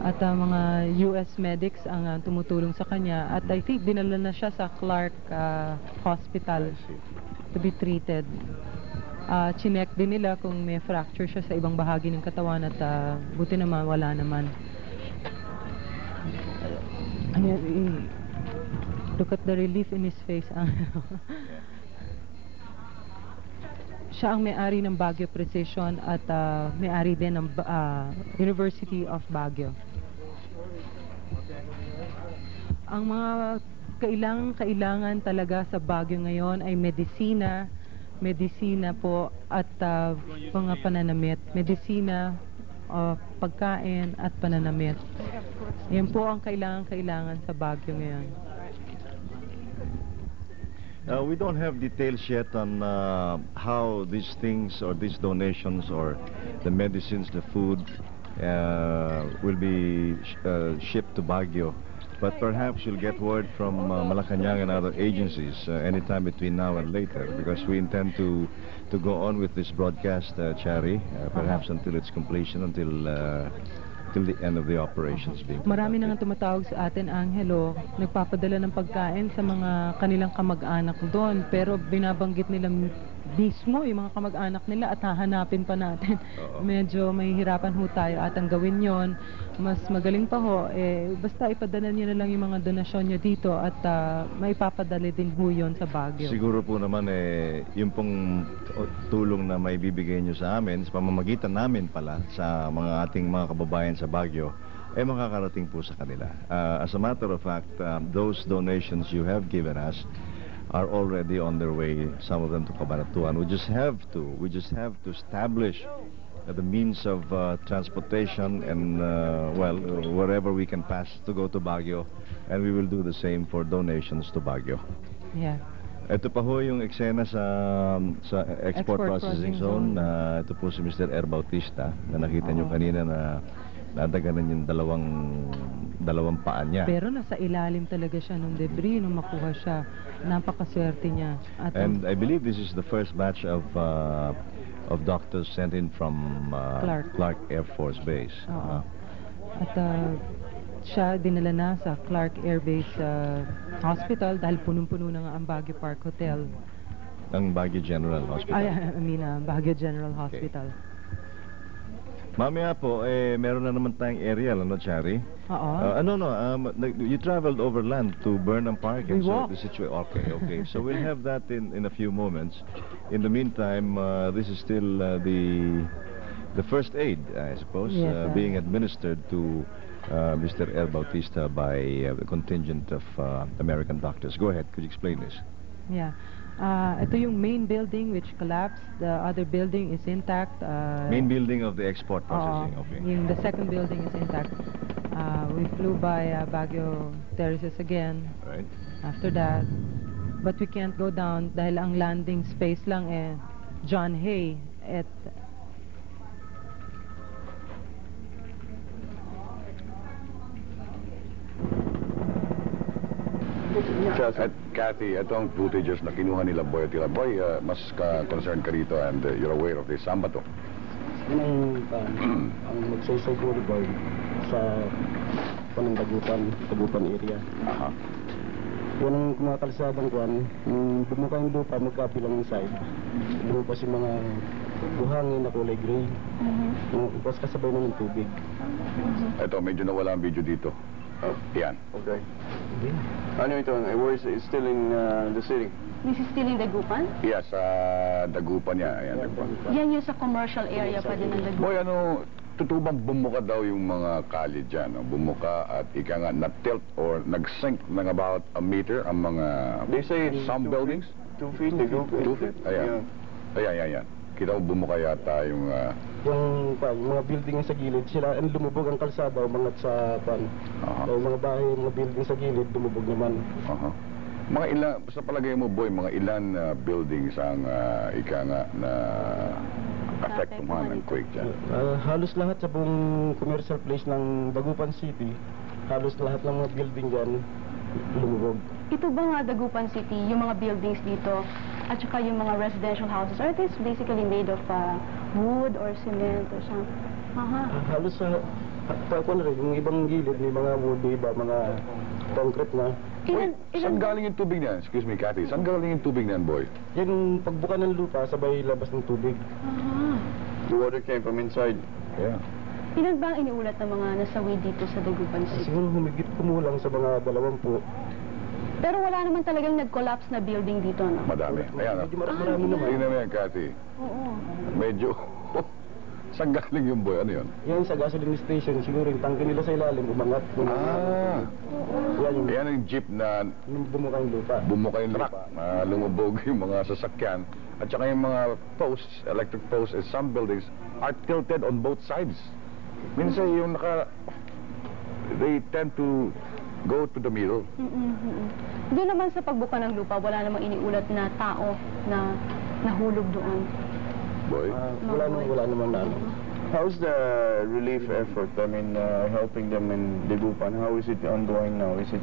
At mga US medics ang tumutulong sa kanya. At I think dinala na siya sa Clark Hospital to be treated. Chinek din nila kung may fracture siya sa ibang bahagi ng katawan at buti naman wala naman. Ayan, look at the relief in his face. Siya ang may-ari ng Baguio Precision at may-ari din ng University of Baguio. Ang mga kailangan talaga sa Baguio ngayon ay medisina po at mga pananamit. Medisina, pagkain at pananamit. Yan po ang kailangan sa Baguio ngayon. We don't have details yet on how these things or these donations or the medicines, the food will be shipped to Baguio. But perhaps you'll get word from Malacanang and other agencies anytime between now and later, because we intend to go on with this broadcast, Chari, perhaps until its completion, until the end of the operations being Marami na nga tumatawag sa atin, Angelo, nagpapadala ng pagkain sa mga kanilang kamag-anak doon, pero binabanggit nila mismo yung mga kamag-anak nila at hahanapin pa natin. Medyo mahihirapan ho tayo at ang gawin yon, mas magaling pa ho, basta ipadala niyo na lang yung mga donasyon niyo dito at maipapadala din ho yun sa Baguio. Siguro po naman yung pong tulong na may bibigay nyo sa amin, sa pamamagitan namin pala sa mga ating mga kababayan sa Baguio, makakarating po sa kanila. As a matter of fact, those donations you have given us are already on their way, some of them to Cabanatuan. We just have to establish the means of transportation and wherever we can pass to go to Baguio, and we will do the same for donations to Baguio. Yeah. Ito pa ho yung eksena sa export processing zone. Ito po si Mr. R. Bautista na nakita nyo kanina na nadaganan yung dalawang paa niya. Pero nasa ilalim talaga siya ng debris nung makuha siya. Napakaswerte niya. And I believe this is the first batch of doctors sent in from Clark Air Force Base. At siya dinala na sa Clark Air Base Hospital dahil punong-puno na nga ang Baguio Park Hotel. Ang Baguio General Hospital. Baguio General Hospital. Mamaya po, meron na naman tayong aerial, ano, Chari? Oo. You traveled overland to Burnham Park. We walked. Okay. So we'll have that in a few moments. In the meantime, this is still the first aid, I suppose, being administered to Mr. El Bautista by a contingent of American doctors. Go ahead, could you explain this? Yeah. Ito yung main building which collapsed. The other building is intact. Main building of the export processing, okay. The second building is intact. We flew by Baguio Terraces again. Right. After that. But we can't go down dahil ang landing space lang John Hay at At Kathy, ito ang footages na kinuha nila Boy at Boy, mas concerned ka rito and you're aware of this. Saan ba to? Yun ang magsaysayguro ba sa Tagupan area. Aha. Yan ang mga kalsadang kuwan, bumuka yung lupa, magkabilang yung side. Lumabas yung mga buhangin na kulay gray. Tapos kasabay na ng tubig. Ito, medyo nawala ang video dito. Yan. Okay. Ano ito? Where is it? It's still in the city? This is still in Dagupan? Yes, Dagupan niya. Ayan, Dagupan. Yan yung sa commercial area pa din ng Dagupan. Boy, totoo bang bumuka daw yung mga kali dyan? No? Bumuka at ika nga na-tilt or nag-sink ng about a meter ang mga... They say some buildings? 2 feet. 2 feet? Ayan. Ayan. Kita mo bumuka yata yung... Yung mga building sa gilid, sila ang lumubog ang kalsada, umangat sa mga bahay, mga building sa gilid, lumubog naman. Mga ilan, sa palagay mo, Boy, mga ilan buildings ang ika nga na apektuhan ng quake dyan? Halos lahat sa buong commercial place ng Dagupan City, halos lahat ng mga building dyan, lumubog. Ito ba nga Dagupan City, yung mga buildings dito, at saka yung mga residential houses, are these basically made of wood or cement or something? Halos sa ako na rin, yung ibang gilid, may mga wood, iba, mga concrete na. Saan galing yung tubig niyan? Excuse me, Cathy. Saan galing yung tubig niyan, boy? Yung pagbuka ng lupa, sabay labas ng tubig. The water came from inside. Yeah. Ilan ba ang iniulat ng mga nasawi dito sa Dagupan City? Siguro humigit kumulang sa mga 20. Pero wala naman talagang nag-collapse na building dito, no? Madami. Ayan, marami naman. Tingnan mo yan, Cathy. Oo. Medyo... Saan galing yung boy? Ano yun? Yan sa gasoline station, siguro yung tangke nila sa ilalim, umangat. Yan yung jeep na bumuka yung lupa. Bumuka yung truck na lumubog yung mga sasakyan. At saka yung mga posts, electric posts, and some buildings are tilted on both sides. Minsan yung they tend to go to the middle. Doon naman sa pagbuka ng lupa, wala namang iniulat na tao na nahulog doon. Boy? Wala naman na ano. How's the relief effort? I mean, helping them in Dagupan. How is it ongoing now? Is it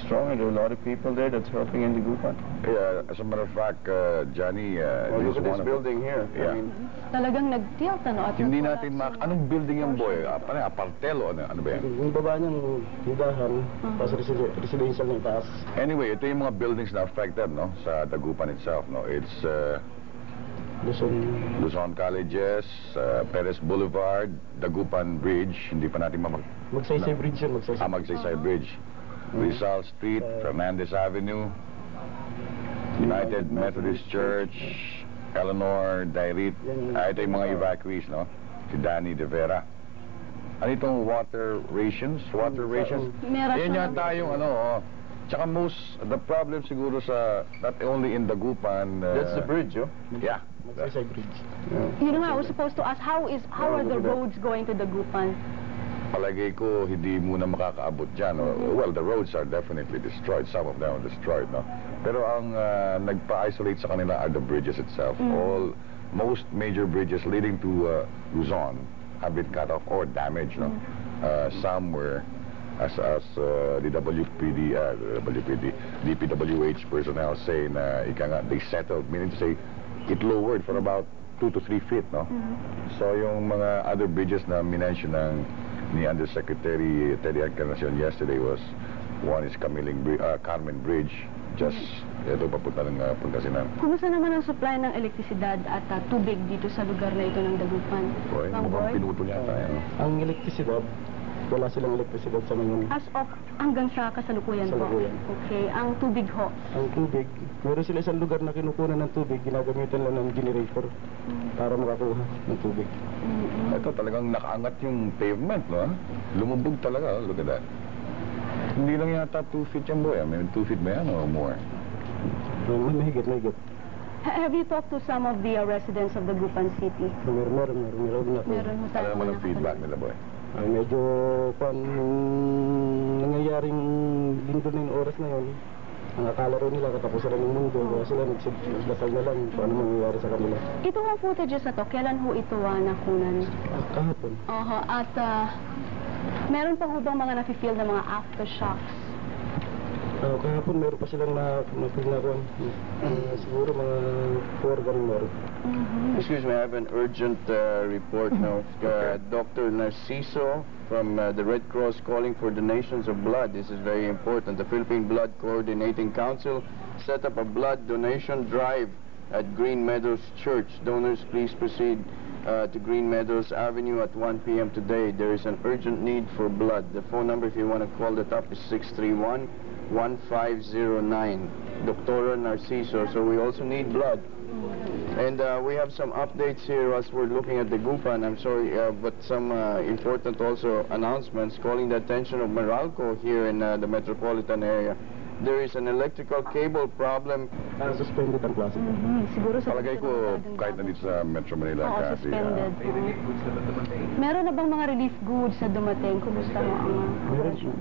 strong? Are there a lot of people there that's helping in Dagupan? Yeah, as a matter of fact, Johnny, Look at this building here. Yeah. I mean, Talagang nag-tilt, ano? At hindi natin anong building yung boy? Apartel o ano ba yan? Yung baba niyang hidahan, tapos residential na itaas. Anyway, ito yung mga buildings na affected, no? Sa Dagupan itself, no? It's Luzon Colleges, Perez Boulevard, Dagupan Bridge, hindi pa natin Magsaysay Bridge yun, Magsaysay. Magsaysay Bridge. Rizal Street, Fernandez Avenue, United Methodist Church, Eleanor, Dairit. Ito yung mga evacuees, no? Si Danny De Vera. Ano itong water rations? Water rations? Yan yata yung ano, Tsaka the problem siguro sa, not only in Dagupan. That's the bridge, oh? Yeah. Magsaysay Bridge. You know, I was supposed to ask, how are the roads going to Dagupan? Palagay ko, hindi muna makakaabot dyan. Well, the roads are definitely destroyed. Some of them are destroyed, no? Pero ang nagpa-isolate sa kanila are the bridges itself. Most major bridges leading to Luzon have been cut off or damaged, no? Some were as the DPWH personnel say na they settled, meaning to say it lowered for about 2 to 3 feet, no? So yung mga other bridges na minention ni Undersecretary Teddy Encarnacion yesterday was one is Carmen Bridge, just ito papunta ng Pangasinan. Kumusta naman ang supply ng elektrisidad at tubig dito sa lugar na ito ng Dagupan? Boy, mukhang pinutol yata yan. Ang elektrisidad, wala silang elektrisidad sa ngayon. As of hanggang sa kasalukuyan po? Okay. Ang tubig ho? Ang tubig, meron sila isang lugar na kinukunan ng tubig, ginagamitan lang ng generator para makakuha ng tubig. Ito talagang nakaangat yung pavement, no? Lumubog talaga, look at that. Hindi lang yata 2 feet yung boy, may 2 feet ba yan o more? Mahigit. Have you talked to some of the residents of Dagupan City? Meron na po. Meron ho tayo. Ano naman ang feedback nila, boy? Ay, medyo nangyayaring linggo na yung oras na yun. Ang akala rin nila katapusan na ng mundo, kaya sila nagdasal na lang kung ano mangyayari sa kanila. Ito ang footages na to, kailan ho ito nakunan? Kahapon. At meron pa ho bang mga nafe-feel na mga aftershocks? Kahapon meron pa silang na-feel na kung siguro mga 4 ganun meron. Excuse me, I have an urgent report now. Dr. Narciso from the Red Cross calling for donations of blood. This is very important. The Philippine Blood Coordinating Council set up a blood donation drive at Green Meadows Church. Donors, please proceed to Green Meadows Avenue at 1 p.m. today. There is an urgent need for blood. The phone number, if you want to call that up, is 631-1509. Dr. Narciso. So we also need blood. And we have some updates here as we're looking at the Dagupan. I'm sorry, but some important also announcements calling the attention of Meralco here in the metropolitan area. There is an electrical cable problem. Suspended ang klase. Siguro sa palagay ko kahit nandito sa Metro Manila. Oo, suspended. Meron na bang mga relief goods na dumating? Kumusta mo ang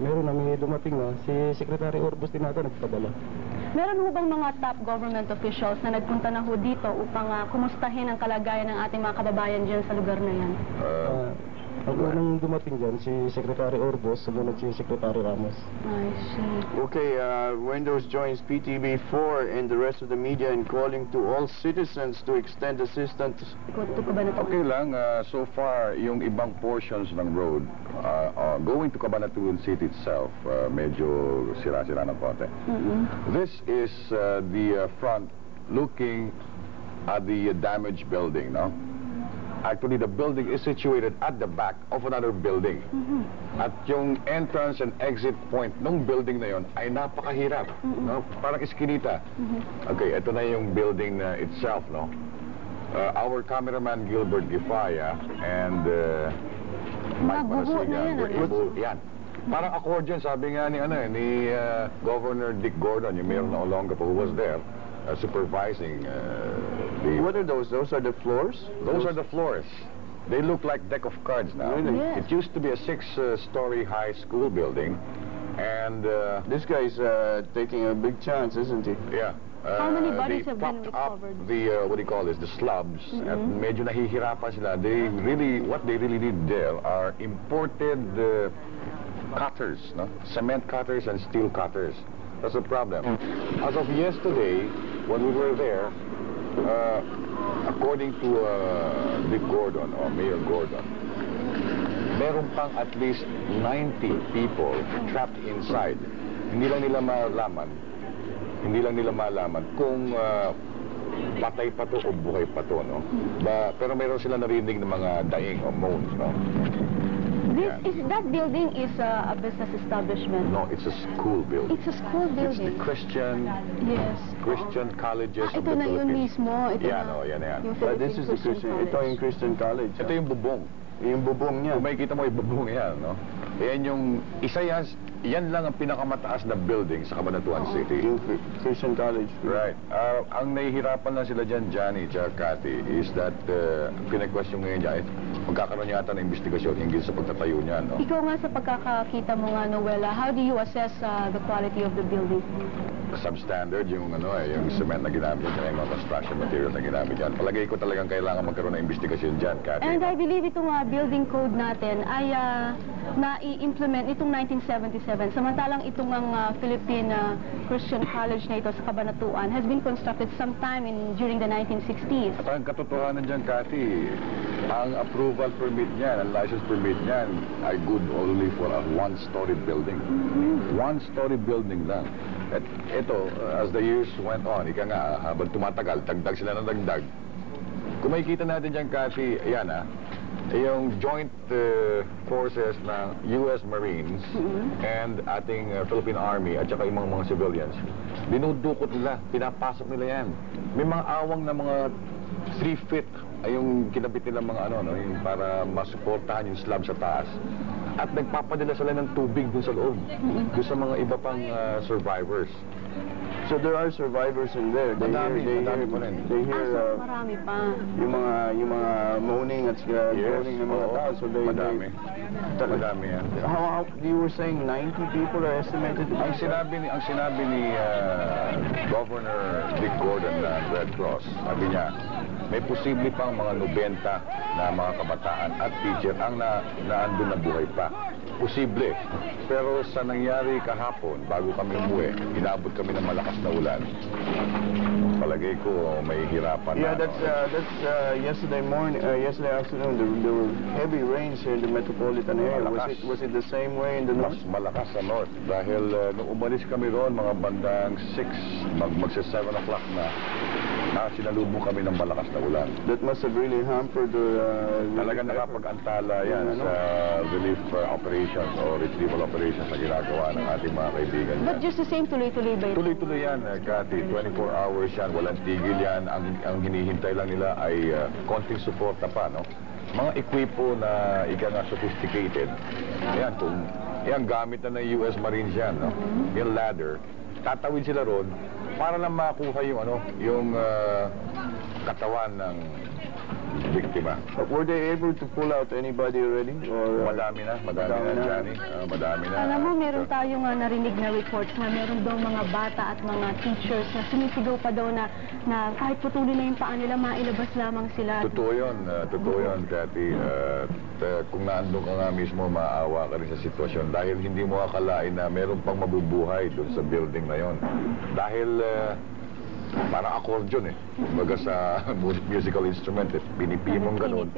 Meron na, may dumating na. Si Secretary Orbos din natin nagpadala. Meron ho bang mga top government officials na nagpunta na ho dito upang kumustahin ang kalagayan ng ating mga kababayan dyan sa lugar na yan? Ako nung dumating dyan, si Secretary Orbos, sumunod si Secretary Ramos. I see. Okay, Windows joins PTV4 and the rest of the media in calling to all citizens to extend assistance. Okay lang, so far, yung ibang portions ng road, going to Cabanatuan City itself, medyo sira-sira ng konti. This is the front looking at the damaged building, no? Actually, the building is situated at the back of another building. At yung entrance and exit point ng building na yon ay napakahirap, no? Parang iskinita. Okay, ito na yung building na itself, no? Our cameraman Gilbert Gifaya and Mike Marasigan were able, yan. Parang accordion, sabi nga ni Governor Dick Gordon, yung mayor na Olongapo, who was there, supervising the... What are those? Those are the floors? Those are the floors. They look like deck of cards now. Really? Yes. It used to be a 6-story high school building, and... this guy is taking a big chance, isn't he? Yeah. How many bodies have been propped up recovered? the, what do you call this, the slabs, at medyo nahihirapan sila. They really, what they really need there are imported cutters, no? Cement cutters and steel cutters. That's the problem. As of yesterday, when we were there, according to Dick Gordon, or Mayor Gordon, meron pang at least 90 people trapped inside. Hindi lang nila malaman kung patay pa to o buhay pa to, no? Pero meron sila narinig ng mga daing o moans, no? That building is a business establishment. No, it's a school building. It's a school building. It's the Christian colleges of ito the na yun Philippines. mismo. Ito Yan, na. yan. But this is the Christian. Ito yung Christian College. Ito yung bubong. Yung bubong niya. Kung makikita mo yung bubong yan, no? Yan yung, yan lang ang pinakamataas na building sa Cabanatuan City. Yung Christian College. Right. Ang nahihirapan lang sila dyan, Johnny, tsaka Cathy, is that, pinag-question ngayon dyan, magkakaroon yata ng investigasyon hinggil sa pagtatayo niya, no? Ikaw nga sa pagkakakita mo nga, Noela, how do you assess the quality of the building? Substandard, yung cement na ginamit dyan, yung mga construction material na ginamit dyan. Palagay ko talagang kailangan magkaroon ng investigasyon dyan, Cathy. And I believe itong building code natin ay na-i-implement itong 1977. Samantalang itong ang Philippine Christian College na ito sa Cabanatuan has been constructed sometime during the 1960s. At ang katotohanan dyan, Cathy, ang approval permit niyan, ang license permit niyan ay good only for a one-story building. One-story building lang. At ito, as the years went on, ika nga, habang tumatagal, dagdag sila ng dagdag. Kung makikita natin dyan, Cathy, ayan yung joint forces ng U.S. Marines and ating Philippine Army at saka yung mga civilians, dinudukot nila, pinapasok nila yan. May mga awang na mga 3 feet ay yung kinabit nila mga yung para masuportahan yung slab sa taas. At nagpapadala sila ng tubig dun sa loob, dun sa mga iba pang survivors. So there are survivors in there. Madami pa rin. They hear marami pa. Yung mga moaning at groaning ng mga tao. So Madami yan. How you were saying 90 people are estimated to be? Ang sinabi ni Governor Dick Gordon ng Red Cross, sabi niya, may posible pang mga 90 na mga kabataan at teacher ang naandun na buhay pa. Posible. Pero sa nangyari kahapon, bago kami umuwi, inabot kami ng malakas na ulan. Palagay ko, may hirapan na. That's yesterday afternoon, there were heavy rains here in the metropolitan area. Was it the same way in the north? Mas malakas sa north. Dahil nung umalis kami roon, mga bandang 6, magsa 7 o'clock na, sinalubong kami ng malakas na ulan. That must have really hampered talagang nakapag-antala yan sa relief operations o retrieval operations na ginagawa ng ating mga kaibigan. But just the same, tuloy-tuloy ba ito? Tuloy-tuloy yan, Cathy. 24 hours yan, walang tigil yan. Ang hinihintay lang nila ay konting suporta pa, no? Mga ekwipo na sophisticated. Yan, gamit na ng US Marines yan, no? Yung ladder. Tatawid sila ron para lang makuha yung katawan ng biktima. Were they able to pull out anybody already? Or, Madami na, Johnny. Madami na. Alam mo, meron tayong narinig na reports na meron daw mga bata at mga teachers na sumisigaw pa daw na kahit putulin na yung paa nila, mailabas lamang sila. Totoo yun, Cathy. Kung naandun ka nga mismo, maawa ka rin sa sitwasyon dahil hindi mo akalain na meron pang mabubuhay doon sa building na yon. Dahil parang accordion Baga sa musical instrument pinipimong ganun.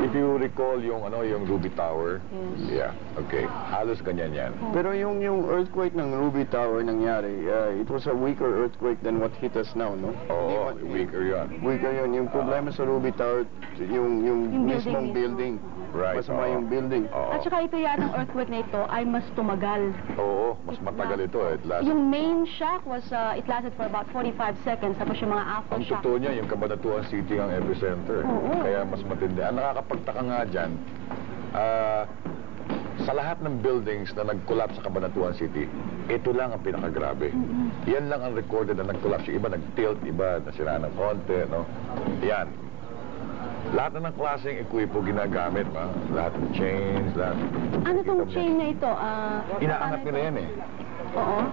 If you recall yung Ruby Tower, yeah, okay, halos ganyan yan. Pero yung earthquake ng Ruby Tower nangyari, it was a weaker earthquake than what hit us now, no? Oo, weaker yun. Weaker yun. Yung problema sa Ruby Tower, yung mismong building. Right. Masama yung building. At saka ito yatang earthquake na ito ay mas tumagal. Oo, mas matagal ito. Yung main shock was, it lasted for about 45 seconds. Tapos yung mga Ang aftershock. totoo niya, yung Cabanatuan City ang epicenter. Kaya mas matindi. Ang nakakapagtaka nga dyan, sa lahat ng buildings na nag-collapse sa Cabanatuan City, ito lang ang pinakagrabe. Yan lang ang recorded na nag-collapse. Yung iba nag-tilt, iba nasira ng konti, no? Yan. Lahat na ng klaseng equipo ginagamit, lahat ng chains, lahat. Ano tong chain na ito? Inaangat nila yan Oo.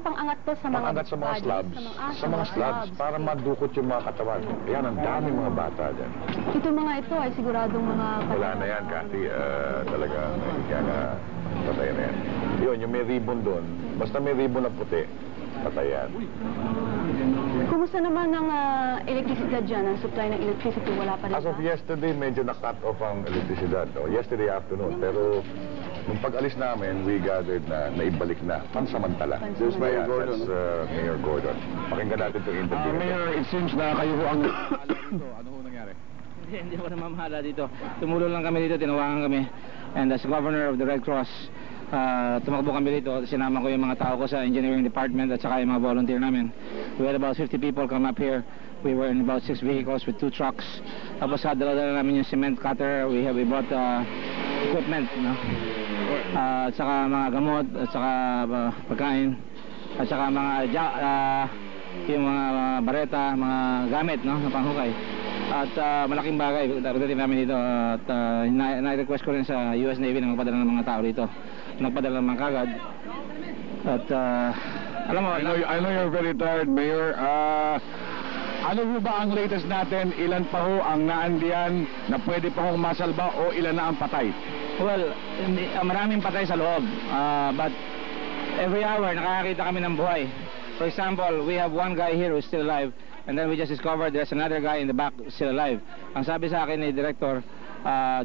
Pang-angat to sa mga Pang-angat sa mga slabs. Sa mga slabs, para madukot yung mga katawan. Yan, ang dami mga bata dyan. Ito mga ito ay siguradong mga... Wala na yan, Cathy. Talaga, kaya nga, patay na yan. Yun, yung may ribbon doon, basta may ribbon na puti, patay yan. Kumusta naman ang elektrisidad dyan, ang supply ng electricity? Wala pa rin As of yesterday, medyo na-cut off ang elektrisidad. Yesterday afternoon. Pero nung pag-alis namin, we gathered na naibalik na, pansamantala. There's Mayor Gordon. That's Mayor Gordon. Pakinggan natin itong interview. Mayor, it seems na kayo ho ang ano ho nangyari? Hindi ako namamahala dito. Tumulong lang kami dito, tinawagan kami. And as governor of the Red Cross, tumakbo kami dito. Sinama ko yung mga tao ko sa engineering department at saka yung mga volunteer namin. We had about 50 people come up here. We were in about 6 vehicles with 2 trucks. Tapos dala-dala namin yung cement cutter. We brought equipment, no? At saka mga gamot, at saka pagkain, at saka mga yung mga bareta, mga gamit, no, na panghukay. At malaking bagay darating namin dito. At na-request ko rin sa US Navy na magpadala ng mga tao dito. Nagpadala naman kagad. At alam mo, I know you're very tired, Mayor. Ano ho ba ang latest natin? Ilan pa ho ang naandiyan na pwede pa hong masalba o ilan na ang patay? Well, maraming patay sa loob. But every hour nakakakita kami ng buhay. For example, we have one guy here who's still alive, and then we just discovered there's another guy in the back still alive. Ang sabi sa akin ni Director,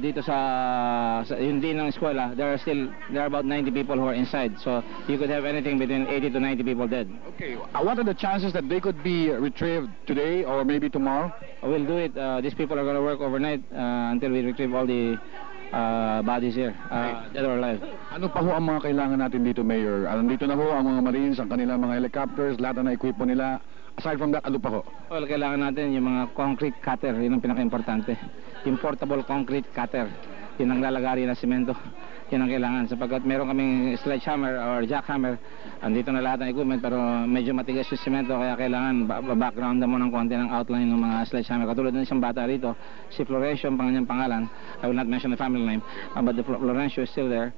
dito sa yung dean ng eskwela, there are about 90 people who are inside. So you could have anything between 80 to 90 people dead. Okay, what are the chances that they could be retrieved today or maybe tomorrow? We'll do it. These people are going to work overnight until we retrieve all the bodies here, dead or alive. Ano pa ho ang mga kailangan natin dito, Mayor? Nandito na ho ang mga Marines, ang kanilang mga helicopters, lahat na equipo nila. Aside from that, ano pa ho? Well, kailangan natin yung mga concrete cutter, yun ang pinaka-importante. Yung portable concrete cutter, yun ang lalagari na semento. Yun ang kailangan. Sapagkat meron kaming sledgehammer or jackhammer, andito na lahat ng equipment, pero medyo matigas yung semento, kaya kailangan background mo ng konti ng outline ng mga sledgehammer. Katulad ng isang bata rito, si Florencio, ang kanyang pangalan, I will not mention the family name, but the Florencio is still there.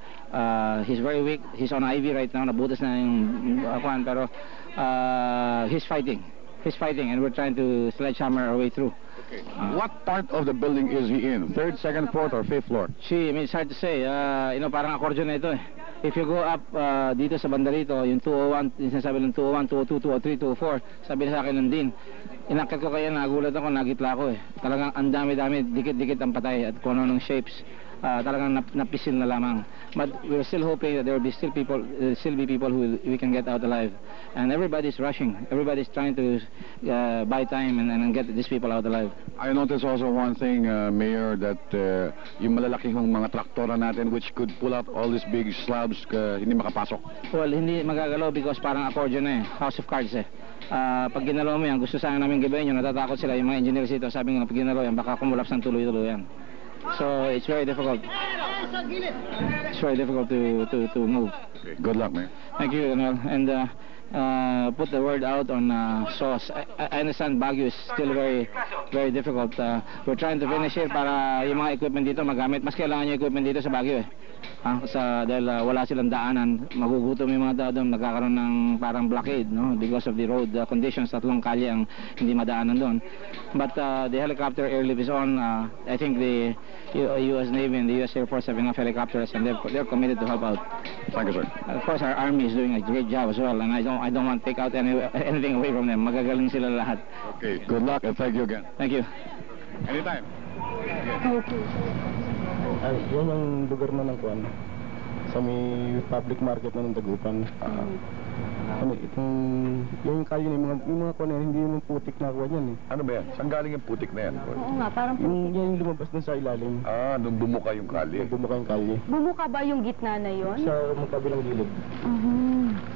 He's very weak. He's on IV right now, nabutas na yung kwan, pero he's fighting. He's fighting, and we're trying to sledgehammer our way through. What part of the building is he in? 3rd, 2nd, 4th, or 5th floor? It's hard to say. Parang accordion na ito eh. If you go up dito sa banda rito, yung 201, yung sinasabi ng 201, 202, 203, 204, sabi na sa akin ng din. Inakit ko kaya, nagulat ako, nagitla ako eh. Talagang ang dami-dami, dikit-dikit ang patay at kung ano ng shapes. Talagang napisil na lamang. But we're still hoping that there will be still be people who we can get out alive. And everybody's rushing. Everybody's trying to buy time and get these people out alive. I noticed also one thing, Mayor, that yung malalaking mga traktora natin which could pull out all these big slabs, hindi makapasok. Well, hindi magagalaw because parang accordion eh. House of cards eh. Pag ginalaw mo yan, gusto sana namin gabayin yun, natatakot sila yung mga engineers dito. Sabi nga, pag ginalaw yan, baka kumulaps ng tuloy-tuloy yan. So it's very difficult. It's very difficult to move. Okay. Good luck, man. Thank you, and put the word out on SOS. I understand Baguio is still very difficult. We're trying to finish it para yung mga equipment dito magamit. Mas kailangan yung equipment dito sa Baguio dahil wala silang daanan, magugutom yung mga tao doon, nagkakaroon ng parang blockade, no? Because of the road conditions, tatlong kalye ang hindi madaanan doon. But the helicopter airlift is on. I think the U.S. Navy and the U.S. Air Force have enough helicopters, and they're committed to help out. Thank you, sir. Of course, our Army is doing a great job as well, and I don't want to take out anything away from them. Magagaling sila lahat. Okay, good luck and thank you again. Thank you. Anytime. Okay. Yan ang lugar na ng kuwan. Sa may public market na ng Dagupan. Yung kaya yung mga kuwan hindi yung putik na kuwan yan Ano ba yan? Saan galing yung putik na yan? Oo nga, parang putik. Yung lumabas dun sa ilalim. Nung bumuka yung kalye. Bumuka yung kalye. Bumuka ba yung gitna na yon? Sa magkabilang gilid.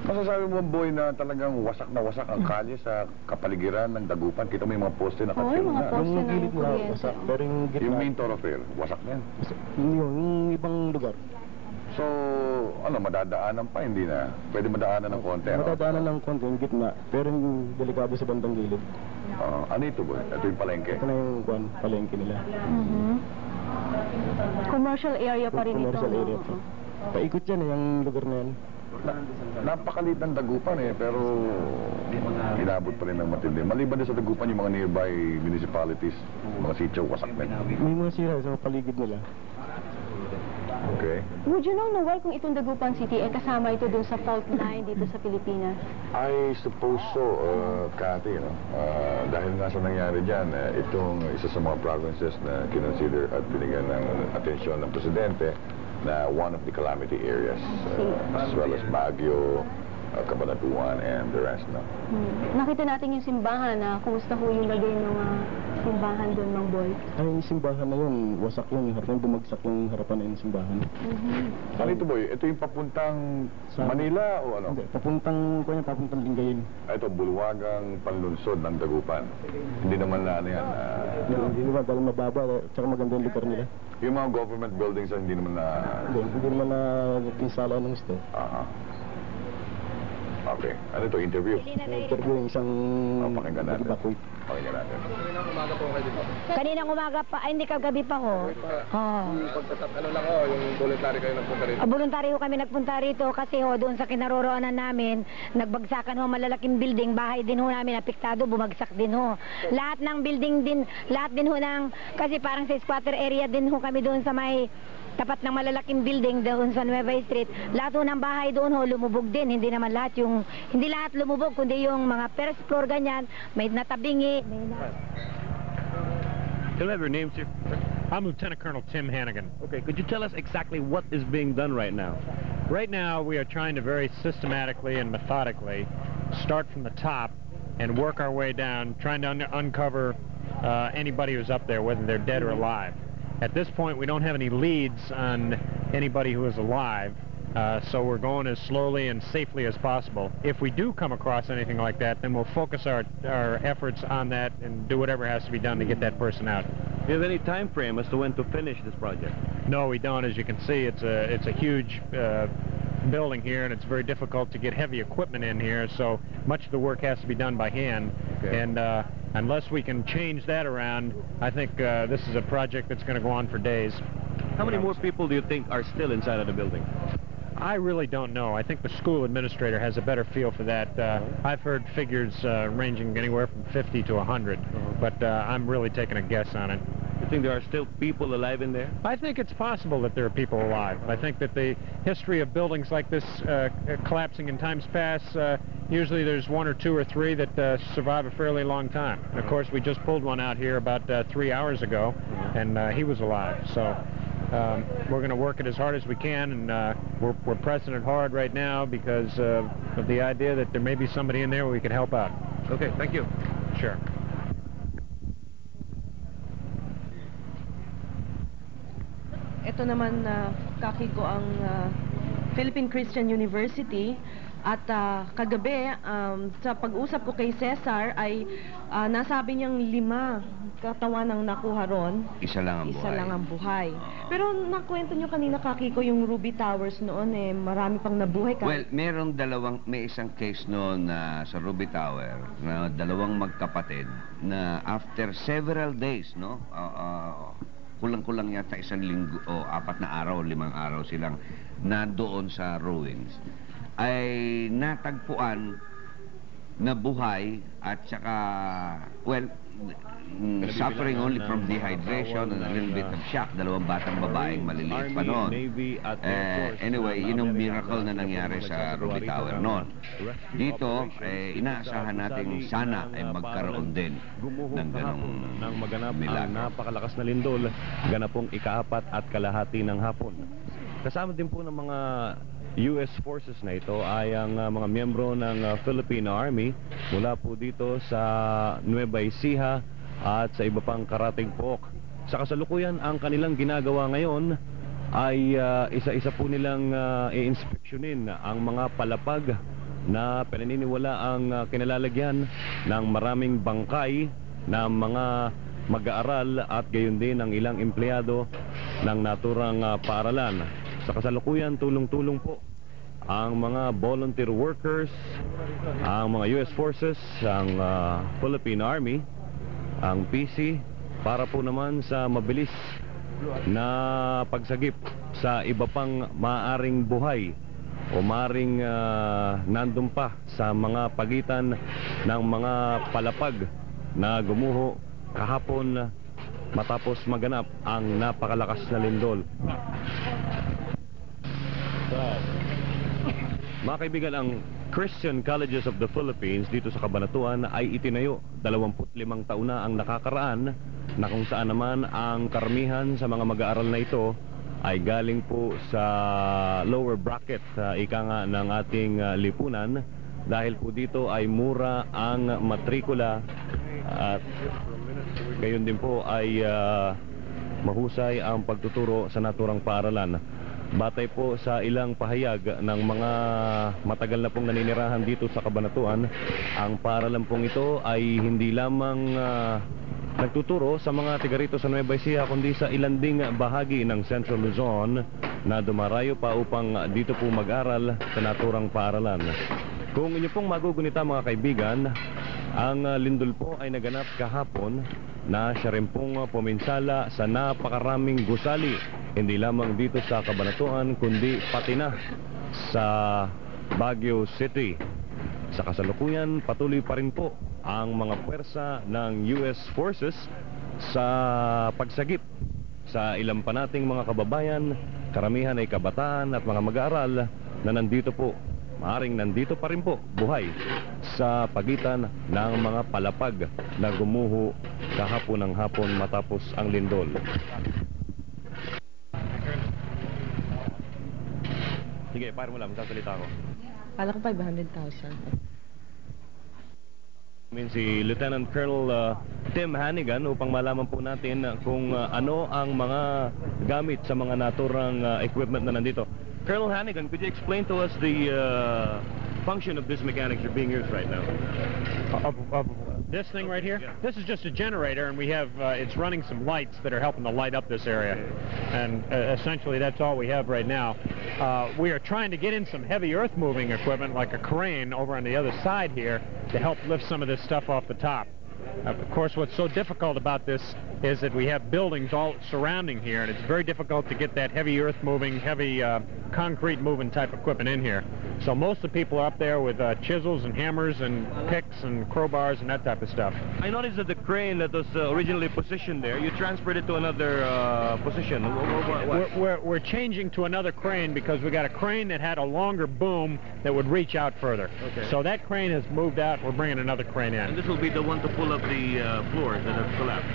Masasabi mo, boy, na talagang wasak na wasak ang kalye sa kapaligiran ng Dagupan. Kita mo yung mga poste na yung mga poste Yung na gilid na wasak. Pero yung gitna. Yung main thoroughfare, wasak na yan. Yung ibang lugar. So, madadaanan pa, hindi na. Pwede madaanan ng konti. Madadaanan ng konti, yung gitna. Pero yung delikado sa bandang gilid. Ano ito, boy? Ito yung palengke. Ito na yung palengke nila. Commercial area pa rin ito. Commercial area pa. Paikot yan yung lugar na yan. Napakaliit ng Dagupan pero inabot pa rin ng matindi. Maliban din sa Dagupan yung mga nearby municipalities, mga sitio, wasak din. May mga sira sa paligid nila. Okay. Would you know, Noel, kung itong Dagupan City kasama ito dun sa fault line dito sa Pilipinas? I suppose so, Cathy, dahil nga sa nangyari dyan, itong isa sa mga provinces na kinonsider at binigyan ng atensyon ng Presidente na one of the calamity areas, as well as Baguio, Cabanatuan, and the rest. Nakita natin yung simbahan kumusta ho yung lagay ng simbahan doon, Mang Boy? Ay, yung simbahan na yun, wasak yung harapan, bumagsak yung harapan na yung simbahan. Ano ito, boy? Ito yung papuntang Manila o ano? Hindi, papuntang Lingayen. Ito, bulwagang panlunsod ng Dagupan. Hindi naman na ano yan. Hindi naman, dahil mababa, tsaka maganda yung lugar nila. Yung mga government buildings hindi naman na... Hindi naman na pinsala ng gusto. Okay. Ano ito? Interview? Interview yung isang... Pakinggan natin. Pakinggan natin. Kaninang umaga pa, ay hindi kagabi pa ho. Ano lang yung voluntary kayo nagpunta rito? Voluntary ho kami nagpunta rito kasi ho, doon sa kinaroroonan namin, nagbagsakan ho malalaking building, bahay din ho namin, apektado, bumagsak din ho. Lahat ng building din, lahat din ho ng, kasi parang sa squatter area din ho kami doon sa may tapat ng malalaking building doon sa Nueva Street. Lahat ho ng bahay doon ho lumubog din. Hindi naman lahat hindi lahat lumubog, kundi yung mga first floor ganyan, may natabingi. Can I have your name, sir? I'm Lieutenant Colonel Tim Hannigan. Okay, could you tell us exactly what is being done right now? Right now, we are trying to very systematically and methodically start from the top and work our way down, trying to uncover anybody who's up there, whether they're dead or alive. At this point, we don't have any leads on anybody who is alive, so we're going as slowly and safely as possible. If we do come across anything like that, then we'll focus our efforts on that and do whatever has to be done to get that person out. Do you have any time frame as to when to finish this project? No, we don't. As you can see, it's a huge building here, and it's very difficult to get heavy equipment in here, so much of the work has to be done by hand. Okay. And unless we can change that around, I think this is a project that's going to go on for days. How many more people do you think are still inside of the building? I really don't know. I think the school administrator has a better feel for that. I've heard figures ranging anywhere from 50 to 100, but I'm really taking a guess on it. You think there are still people alive in there? I think it's possible that there are people alive. I think that the history of buildings like this collapsing in times past, usually there's one or two or three that survive a fairly long time. And of course, we just pulled one out here about 3 hours ago, and he was alive. So we're going to work it as hard as we can, and we're pressing it hard right now because of the idea that there may be somebody in there we could help out. Okay, thank you. Sure. Ito naman, kaki ko ang Philippine Christian University at kagabi sa pag-usap ko kay Cesar ay nasabi niyang 5 katawan ang nakuha ron, Isa lang ang isa buhay. lang ang buhay. Pero nakwento nyo kanina, Kakiko, yung Ruby Towers noon, marami pang nabuhay. Well, may isang case noon na sa Ruby Tower na dalawang magkapatid na after several days, no? Kulang-kulang yata 1 linggo o 4 na araw, 5 araw silang nandoon sa ruins, ay natagpuan na buhay at saka, well, suffering only from dehydration and a little bit of shock. 2 batang babaeng maliliit pa noon. Anyway, yun ang miracle na nangyari sa Ruby Tower noon. Dito, inaasahan natin sana ay magkaroon din ng ganong nang maganap ang milagro. napakalakas na lindol, ganapong ika-4 at kalahati ng hapon. Kasama din po ng mga US forces na ito ay ang mga miyembro ng Philippine Army mula po dito sa Nueva Ecija at sa iba pang karating pook. Sa kasalukuyan, ang kanilang ginagawa ngayon ay isa-isa po nilang i-inspeksyonin ang mga palapag na pinaniniwala ang kinalalagyan ng maraming bangkay ng mga mag-aaral at gayon din ng ilang empleyado ng naturang paaralan. Sa kasalukuyan, tulong-tulong po ang mga volunteer workers, ang mga US forces, ang Philippine Army, ang PC, para po naman sa mabilis na pagsagip sa iba pang maaring buhay o maaring nandun pa sa mga pagitan ng mga palapag na gumuho kahapon matapos maganap ang napakalakas na lindol. Mga kaibigan, ang Christian Colleges of the Philippines dito sa Cabanatuan ay itinayo 25 taon na ang nakakaraan, na kung saan naman ang karamihan sa mga mag-aaral na ito ay galing po sa lower bracket, ika nga ng ating lipunan, dahil po dito ay mura ang matrikula at gayon din po ay mahusay ang pagtuturo sa naturang paaralan. Batay po sa ilang pahayag ng mga matagal na pong naninirahan dito sa Cabanatuan, ang paaralan pong ito ay hindi lamang nagtuturo sa mga tiga rito sa Nueva Ecija, kundi sa ilan ding bahagi ng Central Luzon na dumarayo pa upang dito po mag-aral sa naturang paaralan. Kung inyo pong magugunita, mga kaibigan, ang lindol po ay naganap kahapon na siya rin pong puminsala sa napakaraming gusali, hindi lamang dito sa Cabanatuan kundi pati na sa Baguio City. Sa kasalukuyan, patuloy pa rin po ang mga puwersa ng US forces sa pagsagip sa ilang pa nating mga kababayan, karamihan ay kabataan at mga mag-aaral na nandito po, maaring nandito pa rin po, buhay sa pagitan ng mga palapag na gumuho kahapon ng hapon matapos ang lindol. Sige, para mo lang, magsasalita ako. Kala ko 500,000. Si Lieutenant Colonel Tim Hannigan upang malaman po natin kung ano ang mga gamit sa mga naturang equipment na nandito. Colonel Hannigan, could you explain to us the function of this mechanics that are being used right now? This thing right here? Yeah. This is just a generator, and we have, it's running some lights that are helping to light up this area. And essentially that's all we have right now. We are trying to get in some heavy earth-moving equipment like a crane over on the other side here to help lift some of this stuff off the top. Of course, what's so difficult about this is that we have buildings all surrounding here, and it's very difficult to get that heavy earth-moving, heavy concrete-moving type equipment in here. So most of the people are up there with chisels and hammers and picks and crowbars and that type of stuff. I noticed that the crane that was originally positioned there, you transferred it to another position. We're changing to another crane because we got a crane that had a longer boom that would reach out further. Okay. So that crane has moved out. We're bringing another crane in. And this will be the one to pull up the floors that have collapsed.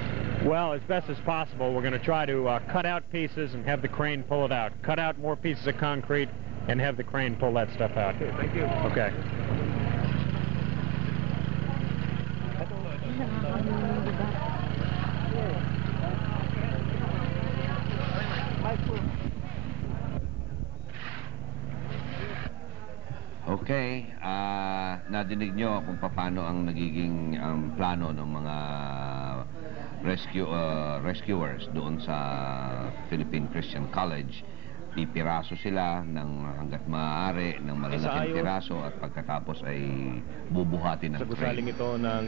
Well, as best as possible, we're going to try to cut out pieces and have the crane pull it out. Cut out more pieces of concrete and have the crane pull that stuff out. Okay, thank you. Okay. Okay, nadinig nyo kung paano ang nagiging plano ng mga rescuers doon sa Philippine Christian College. Pipiraso sila ng hanggat maaari ng malalaking piraso at pagkatapos ay bubuhatin ng Sa gusaling train. ito ng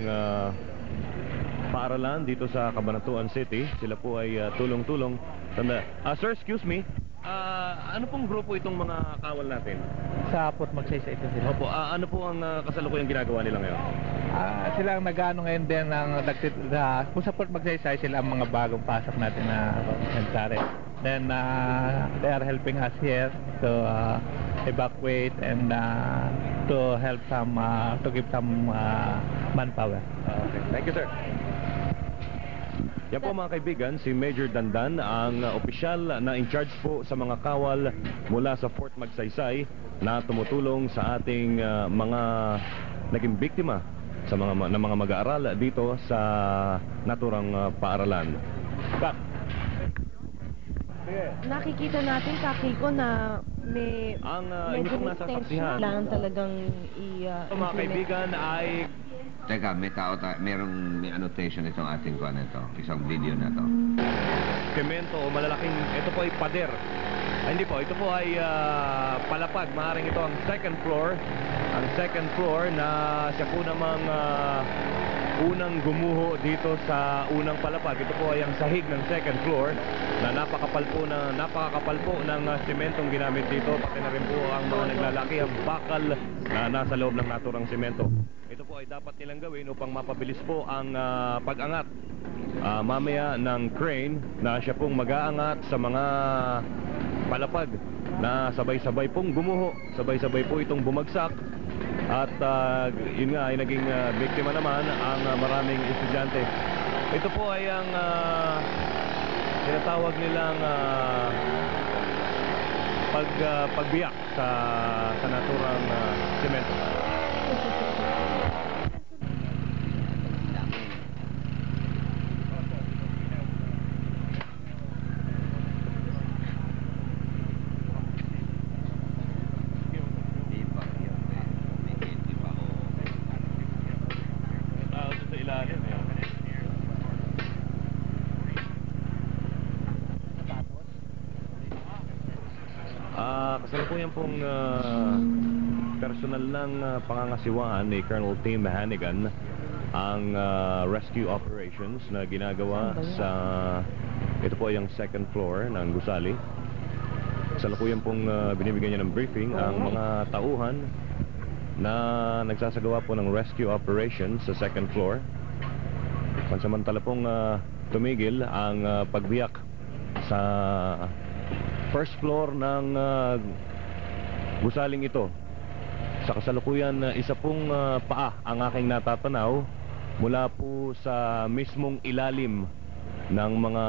paaralan dito sa Cabanatuan City, sila po ay tulong-tulong. Sir, excuse me. Ano pong grupo itong mga kawal natin? Sa Port Magsaysay ito sila. Opo, ano po ang kasalukuyang ginagawa nila ngayon? Sila ang nag-ano ngayon din kung sa Port Magsaysay sila ang mga bagong pasok natin na nagsari. Then they are helping us here to evacuate and to help some to give some manpower. Okay. Thank you, sir. Yan po mga kaibigan, si Major Dandan, ang opisyal na in charge po sa mga kawal mula sa Fort Magsaysay na tumutulong sa ating mga naging biktima sa mga mag-aaral dito sa naturang paaralan. Back. Nakikita natin, Kakiko, na may medyo inyong nasasaksihan. kailangan talagang Mga kaibigan ay Teka, may annotation itong ating kuha na ito, isang video na ito. semento o malalaking, ito po ay pader. Hindi po, ito po ay palapag. Maaaring ito ang second floor. Ang second floor na siya po namang unang gumuho dito sa unang palapag. Ito po ay ang sahig ng second floor na napakakapal po ng sementong ginamit dito. Pati na rin po ang mga naglalaki ang bakal na nasa loob ng naturang semento. Ito po ay dapat nilang gawin upang mapabilis po ang pag-angat mamaya ng crane na siya pong mag-aangat sa mga palapag na sabay-sabay pong gumuho, sabay-sabay po itong bumagsak at yun nga ay naging biktima naman ang maraming estudyante. Ito po ay ang tinatawag nilang pagbiyak sa naturang semento. Kasalukuyan pong personal ng pangangasiwaan ni Colonel Tim Hannigan ang rescue operations na ginagawa sa ito po ay ang second floor ng Gusali. Kasalukuyan pong binibigyan niya ng briefing ang mga tauhan na nagsasagawa po ng rescue operations sa second floor. Pansamantala pong tumigil ang pagbiyak sa first floor ng gusaling ito. Sa kasalukuyan, isa pong paa ang aking natatanaw mula po sa mismong ilalim ng mga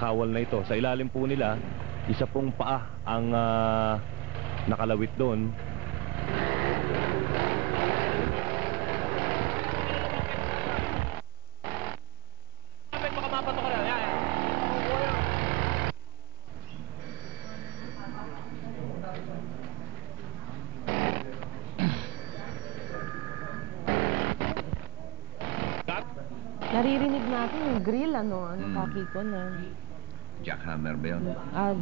kawal na ito. Sa ilalim po nila, isa pong paa ang nakalawit doon. Naririnig natin yung grill, Kakiko, na... Jackhammer ba yun?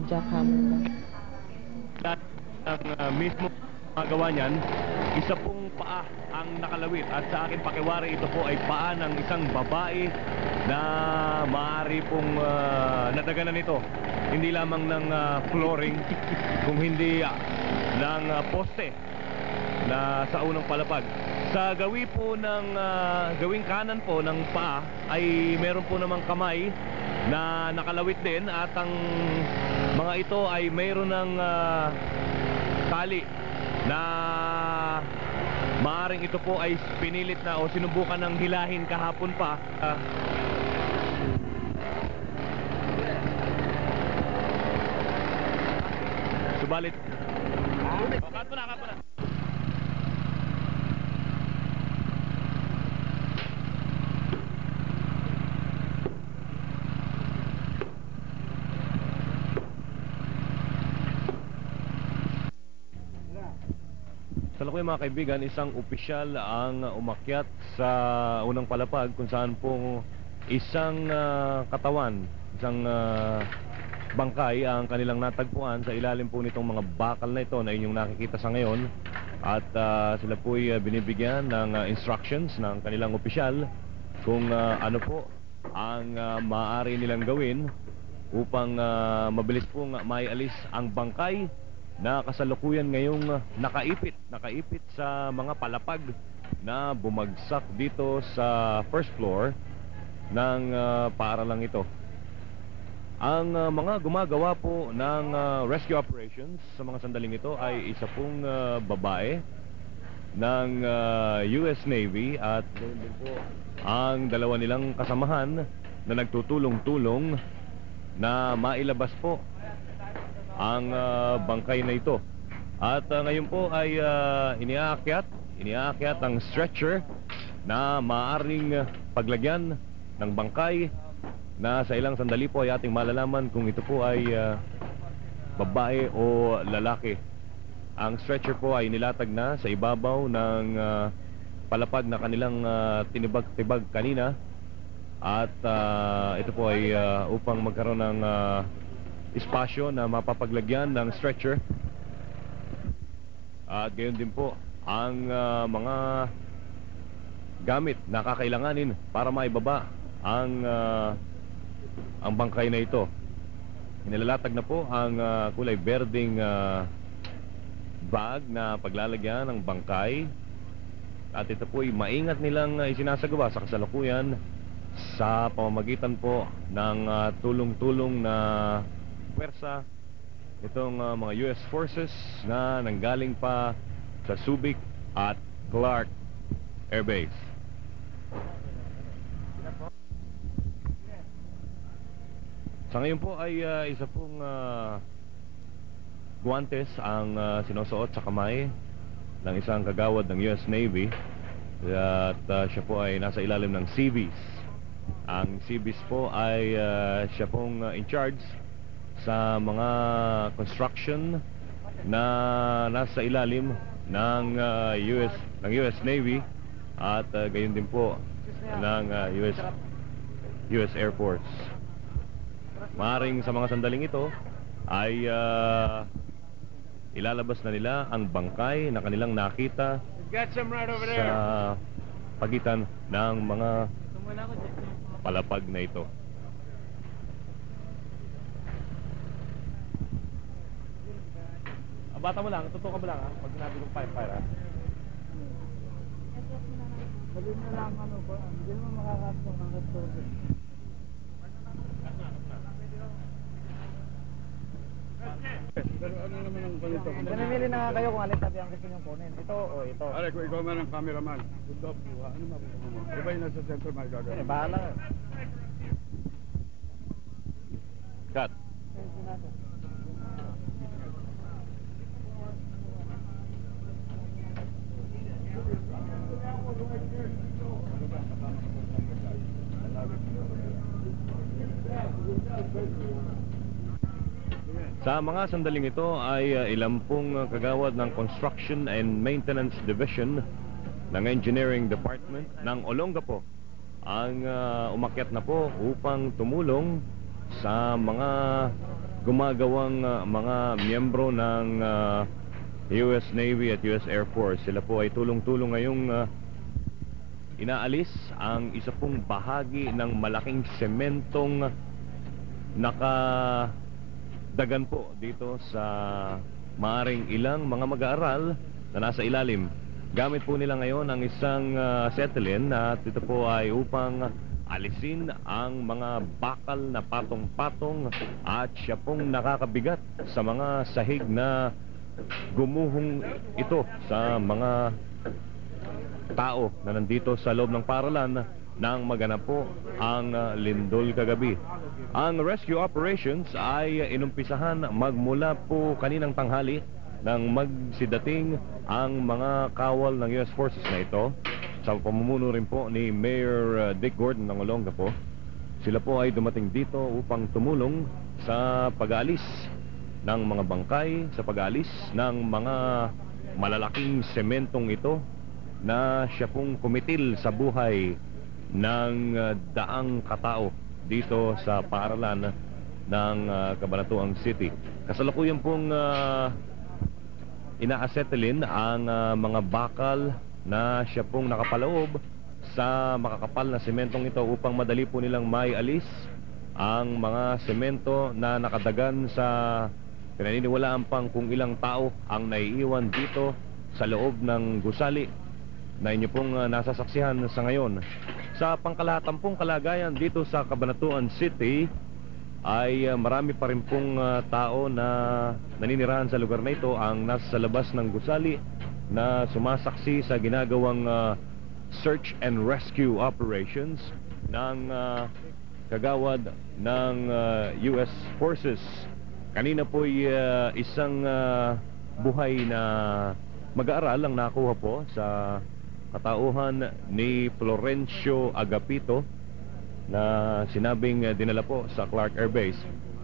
Jackhammer. Ang mismo magawa niyan, isa pong paa ang nakalawit at sa akin pakiwari ito po ay paa ng isang babae na maaari pong nadaganan nito. Hindi lamang ng flooring, kung hindi ng poste na sa unang palapag. Sa gawing kanan po ng paa ay meron po namang kamay na nakalawit din at ang mga ito ay meron ng tali na maaring ito po ay pinilit na o sinubukan ng hilahin kahapon pa. Subalit cut mo na. Salukuyan mga kaibigan, isang opisyal ang umakyat sa unang palapag kung saan po isang katawan, isang bangkay ang kanilang natagpuan sa ilalim po nitong mga bakal na ito na inyong nakikita sa ngayon. At sila po'y binibigyan ng instructions ng kanilang opisyal kung ano po ang maaari nilang gawin upang mabilis pong maialis ang bangkay na kasalukuyan ngayong nakaipit sa mga palapag na bumagsak dito sa first floor ng paaralang ito. Ang mga gumagawa po ng rescue operations sa mga sandaling ito ay isa pong babae ng US Navy at din po ang dalawa nilang kasamahan na nagtutulong-tulong na mailabas po ang bangkay na ito. At ngayon po ay iniaakyat ang stretcher na maaaring paglagyan ng bangkay na sa ilang sandali po ay ating malalaman kung ito po ay babae o lalaki. Ang stretcher po ay nilatag na sa ibabaw ng palapag na kanilang tinibag-tibag kanina. At ito po ay upang magkaroon ng espasyo na mapapaglagyan ng stretcher. At gayon din po ang mga gamit na kakailanganin para maibaba ang bangkay na ito. Inilalatag na po ang kulay berdeng bag na paglalagyan ng bangkay. At ito po ay maingat nilang isinasagawa sa kasalukuyan sa pamamagitan po ng tulong-tulong na pwersa itong mga US Forces na nanggaling pa sa Subic at Clark Air Base. Sa ngayon po ay isa pong guwantes ang sinusuot sa kamay ng isang kagawad ng US Navy. At siya po ay nasa ilalim ng Seabees. Ang Seabees po ay siya pong in charge sa mga construction na nasa ilalim ng US Navy at gayon din po ng US Air Force. Maaring sa mga sandaling ito ay ilalabas na nila ang bangkay na kanilang nakita sa pagitan ng mga palapag na ito. Bata mo lang, tutukan mo lang ha, pag sinabi kong fire ha. Sabi mo lang ano po, hindi mo makakapag ng restaurant. Pero ano naman ang ganito? Namimili na nga kayo kung alin tabi ang gusto niyong kunin. Ito o ito. Alek, kung ikaw man ang cameraman, good job po. Ano mapupunta mo? Iba yung nasa center may gagawin. Bahala. Cut. Sa mga sandaling ito ay ilang pong kagawad ng Construction and Maintenance Division ng Engineering Department ng Olongapo ang umakyat na po upang tumulong sa mga gumagawang mga miyembro ng US Navy at US Air Force. Sila po ay tulong-tulong ngayong inaalis ang isa pong bahagi ng malaking sementong dagan po dito sa maaring ilang mga mag-aaral na nasa ilalim. Gamit po nila ngayon ang isang acetylene at ito po ay upang alisin ang mga bakal na patong-patong at siya pong nakakabigat sa mga sahig na gumuhong ito sa mga tao na nandito sa loob ng paaralan nang maganap po ang lindol kagabi. Ang rescue operations ay inumpisahan magmula po kaninang tanghali nang magsidating ang mga kawal ng US Forces na ito sa pamumuno rin po ni Mayor Dick Gordon ng Olongapo. Sila po ay dumating dito upang tumulong sa pag-aalis ng mga bangkay, sa pag-aalis ng mga malalaking sementong ito na siya pong kumitil sa buhay ng daang katao dito sa paaralan ng Cabanatuan City. Kasalukuyan pong ina-acetylene ang mga bakal na siya pong nakapaloob sa makakapal na sementong ito upang madali po nilang maialis ang mga semento na nakadagan sa pinaniniwalaan pang kung ilang tao ang naiiwan dito sa loob ng gusali na inyo pong nasasaksihan sa ngayon. Sa pangkalahatan pong kalagayan dito sa Cabanatuan City ay marami pa rin pong tao na naninirahan sa lugar na ito ang nasa labas ng gusali na sumasaksi sa ginagawang search and rescue operations ng kagawad ng US Forces. Kanina po isang buhay na mag-aaral ang nakuha po sa katauhan ni Florencio Agapito na sinabing dinala po sa Clark Air Base.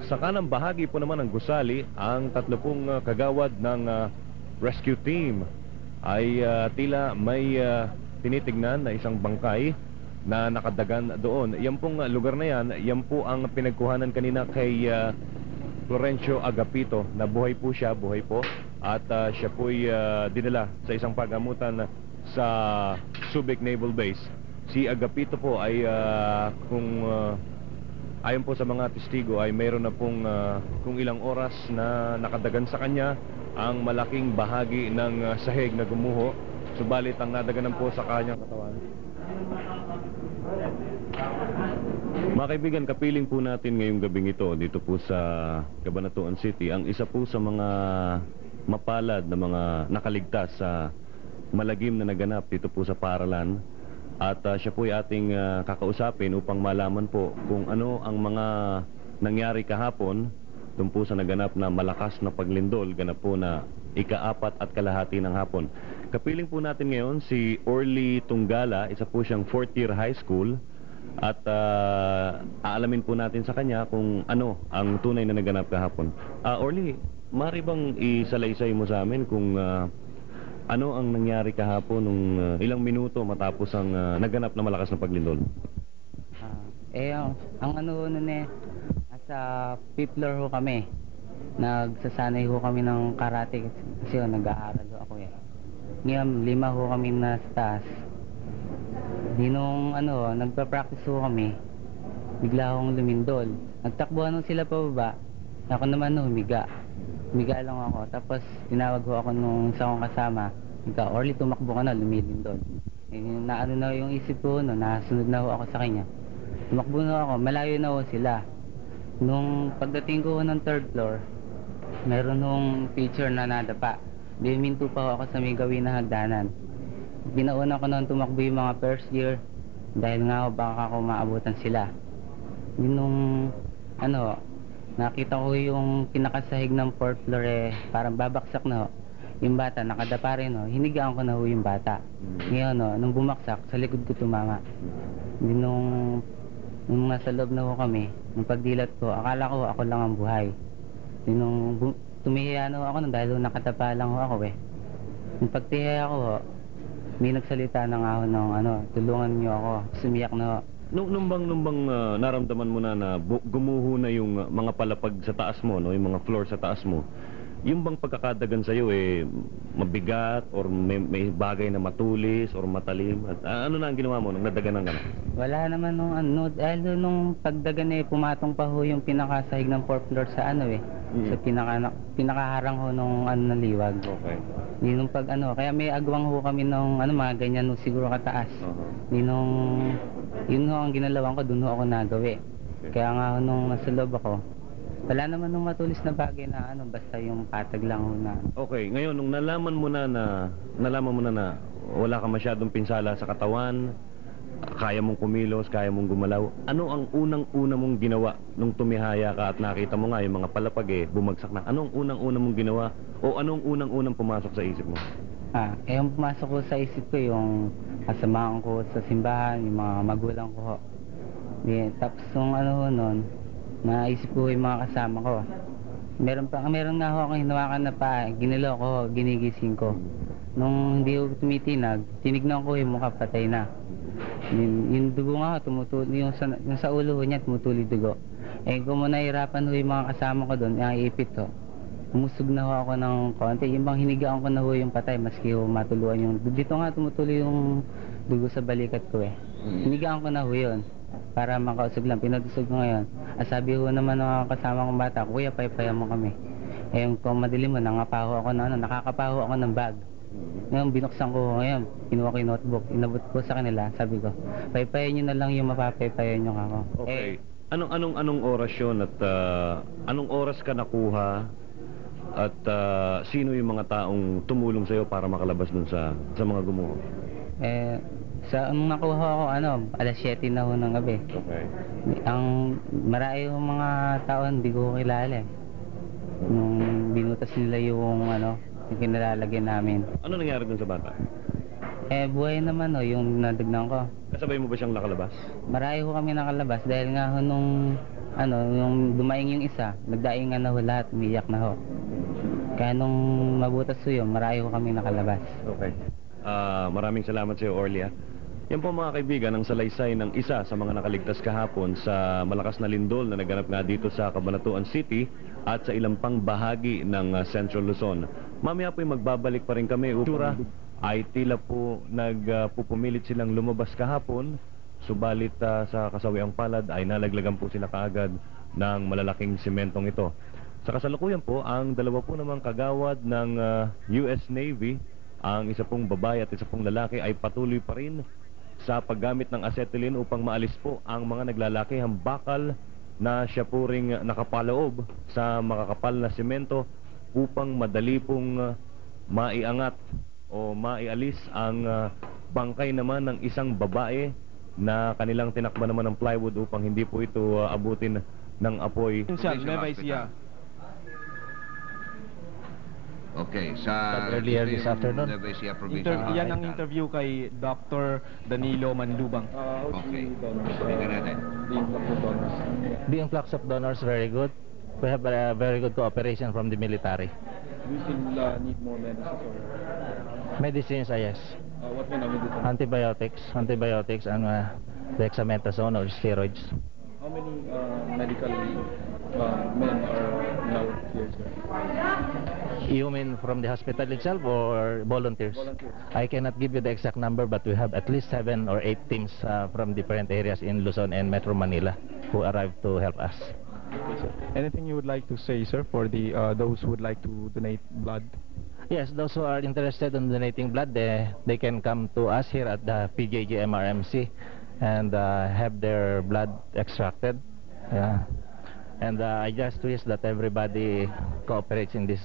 Sa kanang bahagi po naman ng gusali, ang 30 kagawad ng rescue team ay tila may tinitignan na isang bangkay na nakadagan doon. Yan pong lugar na yan po ang pinagkuhanan kanina kay Florencio Agapito na buhay po siya, buhay po. At siya po'y dinala sa isang pagamutan sa Subic Naval Base. Si Agapito po ay kung ayon po sa mga testigo ay mayroon na pong kung ilang oras na nakadagan sa kanya ang malaking bahagi ng sahig na gumuho, subalit ang nadaganan po sa kanyang katawan. Mga kaibigan, kapiling po natin ngayong gabing ito dito po sa Cabanatuan City ang isa po sa mga mapalad na mga nakaligtas sa malagim na naganap dito po sa paaralan. At siya po ay ating kakausapin upang malaman po kung ano ang mga nangyari kahapon doon po sa naganap na malakas na paglindol, ganap po na ika-4 at kalahati ng hapon. Kapiling po natin ngayon si Orly Tunggala, isa po siyang 4th year high school, at aalamin po natin sa kanya kung ano ang tunay na naganap kahapon. Orly, maaari bang isalaysay mo sa amin kung ano ang nangyari kahapon nung ilang minuto matapos ang naganap na malakas na paglindol? Ang ano nun nasa 5th floor ho kami. Nagsasanay ho kami ng karate kasi nag-aaral ho ako Ngayon, 5 ho kami nasa taas. Di nung nagpa-practice ho kami, bigla akong lumindol. Nagtakbuhan ho sila pababa. Ako naman humiga. Humiga lang ako. Tapos tinawag ho ako nung isa kong kasama. Ikaw, Orly, tumakbo ka na, lumilindol. Naano na yung isip ko, nasunod na ho ako sa kanya. Tumakbo na ako, malayo na ho sila. Nung pagdating ko ng 3rd floor, meron hong picture na nadapa. Biminto pa ho ako sa may gawin na hagdanan. Binauna ko noon tumakbo yung mga 1st year dahil nga ho baka ako maabutan sila. Nung nakita ko yung pinakasahig ng 4th floor parang babaksak na ho. Yung bata nakadapa rin hinigaan ko na ho yung bata. Ngayon nung bumaksak sa likod ko tumama. Nung nasa loob na ho kami, nung pagdilat ko, akala ko ako lang ang buhay. Nung tumihiya na ho ako dahil nakatapa lang ho ako Nung pagtihiya ko may nagsalita na nga ho ng tulungan niyo ako, sumiyak na ho. Nung bang naramdaman mo na gumuho na yung mga palapag sa taas mo, yung mga floor sa taas mo, yung bang pagkakadagan sa'yo mabigat or may bagay na matulis or matalim? At ano na ang ginawa mo nung nadaganan ka na? Wala naman dahil nung pagdagan pumatong pa ho yung pinakasahig ng 4th floor sa sa pinakaharang ho nung naliwag. Okay. Nung kaya may agwang ho kami nung mga ganyan siguro kataas. Yun ho ang ginalawan ko, dun ho ako nagawi. Kaya nga nung nasa loob ako, wala naman nung matulis na bagay na basta yung patag lang ho na. Okay, ngayon nung nalaman mo na wala ka masyadong pinsala sa katawan, kaya mong kumilos, kaya mong gumalaw, ano ang unang-una mong ginawa nung tumihaya ka at nakita mo nga yung mga palapag bumagsak na? Anong unang-una mong ginawa o anong unang-unang pumasok sa isip mo? Yung pumasok ko sa isip ko yung kasamahan ko sa simbahan, yung mga magulang ko ho. Tapos nung nun, naisip ko yung mga kasama ko. Meron nga ho akong hinawakan na pa, ginilo ko, ginigising ko. Nung hindi ko tumitinag, tinignan ko yung mukha, patay na. Yung dugo nga, yung sa ulo ho niya, tumutuloy dugo. Eh, kung mo nahirapan ho yung mga kasama ko doon, yung ipit ho. Umusog na ho ako ng konti. Yung bang hinigaan ko na ho yung patay, maski ho matuluan yung... Dito nga tumutuloy yung dugo sa balikat ko eh. Hinigaan ko na ho yun. Para makausog lang, pinadusog ko ngayon. Sabi ho naman ng mga kasama kong bata, kuya, paypayan mo kami. Eh, kung madilim mo, nangapaho ako na nakakapaho ako ng bag. Ngayon, binuksan ko ngayon, kinuha ko yung notebook, inabot ko sa kanila, sabi ko, paypayan nyo na lang yung mapapaypayan nyo ako. Okay. Anong oras yun at anong oras ka nakuha at sino yung mga taong tumulong sa'yo para makalabas dun sa mga gumuho? Nung nakuha ko, alas 7 na ho ng gabi. Okay. Ang marami yung mga tao, hindi ko kilala eh. Nung binutas nila yung yung kinalalagyan namin. Ano nangyari dun sa bata? Buhay naman yung nadagnan ko. Kasabay mo ba siyang nakalabas? Marami ho kami nakalabas dahil nga ho nung dumaing yung isa, nagdaing na ho lahat, umiyak na ho. Kaya nung mabutas ho yun, marami ho kami nakalabas. Okay. Maraming salamat sa iyo, Orlia. Yan po mga kaibigan, ang salaysay ng isa sa mga nakaligtas kahapon sa malakas na lindol na naganap nga dito sa Cabanatuan City at sa ilang pang bahagi ng Central Luzon. Mamaya po magbabalik pa rin kami upang ay tila po nagpupumilit silang lumabas kahapon, subalit sa kasawiang palad ay nalaglagan po sila kaagad ng malalaking sementong ito. Sa kasalukuyan po, ang dalawa po namang kagawad ng US Navy, ang isa pong babae at isa pong lalaki ay patuloy pa rin sa paggamit ng acetylene upang maalis po ang mga naglalakihang bakal na siya po ring nakapaloob sa makakapal na semento upang madali pong maiangat o maialis ang bangkay naman ng isang babae na kanilang tinakba naman ng plywood upang hindi po ito abutin ng apoy. Okay, sa earlier this afternoon. Yan ang interview kay Dr. Danilo Manlubang. Okay. Tingnan natin. The influx of donors very good. We have a very good cooperation from the military. Do you still need more medicines or? Medicines, yes. What kind of medicine? Antibiotics and dexamethasone or steroids. How many medical men are now here, sir? You mean from the hospital itself or volunteers? Volunteers. I cannot give you the exact number, but we have at least 7 or 8 teams from different areas in Luzon and Metro Manila who arrived to help us. Okay, sir. Anything you would like to say, sir, for the those who would like to donate blood? Yes, those who are interested in donating blood, they can come to us here at the PJJ MRMC and have their blood extracted. Yeah. And I just wish that everybody cooperates in this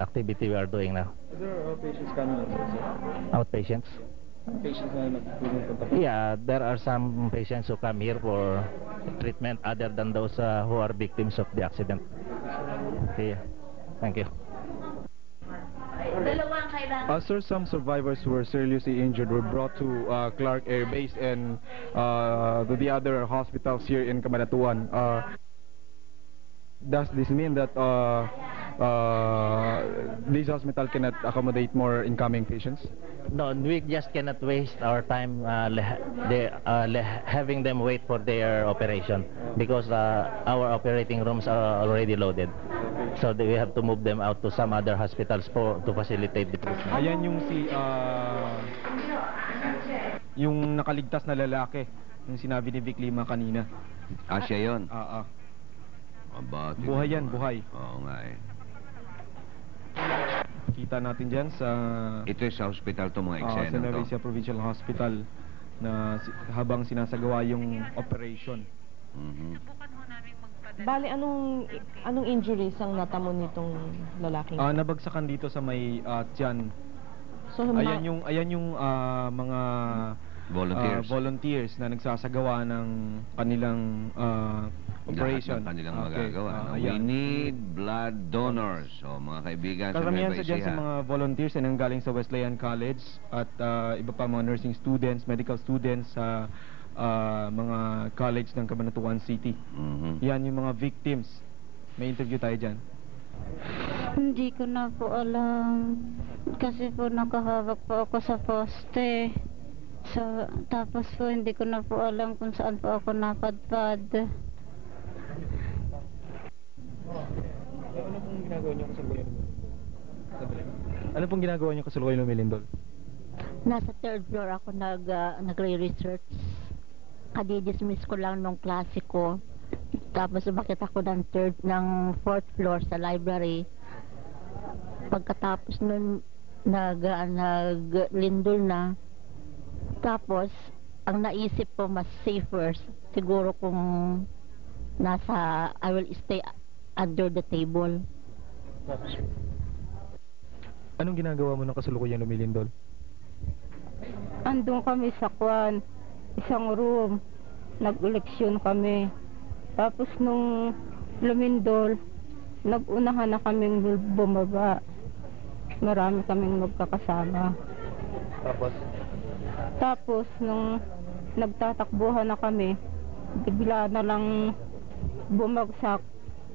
activity we are doing now. Is there patients coming in, sir? Outpatients? Patients na nagpupunta? Yeah, there are some patients who come here for treatment other than those who are victims of the accident. Okay, thank you. Sir, some survivors who were seriously injured were brought to Clark Air Base and to the other hospitals here in Cabanatuan. Does this mean that this hospital cannot accommodate more incoming patients? No, we just cannot waste our time having them wait for their operation because our operating rooms are already loaded. So we have to move them out to some other hospitals to facilitate the treatment. Ayan yung yung nakaligtas na lalaki, yung sinabi ni Vic Lima kanina. Siya yun? Buhay yan, buhay. Oo nga eh. Kita natin dyan sa... Ito sa hospital to mga eksena Sa Nueva Ecija Provincial Hospital na habang sinasagawa yung operation. Bale, anong injuries ang natamo nitong lalaking? Nabagsakan dito sa may tiyan. So, ayan yung mga volunteers na nagsasagawa ng kanilang operation. Lahat ng kanilang magagawa. We need blood donors. So, mga kaibigan sa karamihan Nueva sa dyan Ecija. sa mga volunteers na nanggaling sa Wesleyan College at iba pa mga nursing students, medical students sa mga college ng Cabanatuan City. Yan yung mga victims. May interview tayo dyan. Hindi ko na po alam. Kasi po nakahawak po ako sa poste. Tapos po, hindi ko na po alam kung saan po ako napadpad. Ano pong ginagawa niyo kasalukuyan? Ano pong ginagawa niyo kasalukuyan lumilindol? Nasa third floor ako nagre-research. Kadi-dismiss ko lang nung klase ko. Tapos bakit ako ng fourth floor sa library. Pagkatapos nun naglindol na. Tapos ang naisip ko mas safer siguro kung I will stay under the table. Anong ginagawa mo ng kasalukuyan lumilindol? Andun kami sa isang room, nag-eleksyon kami. Tapos nung lumindol, nag-unahan na kaming bumaba. Marami kaming magkakasama. Tapos nung nagtatakbuhan na kami, bigla na lang bumagsak.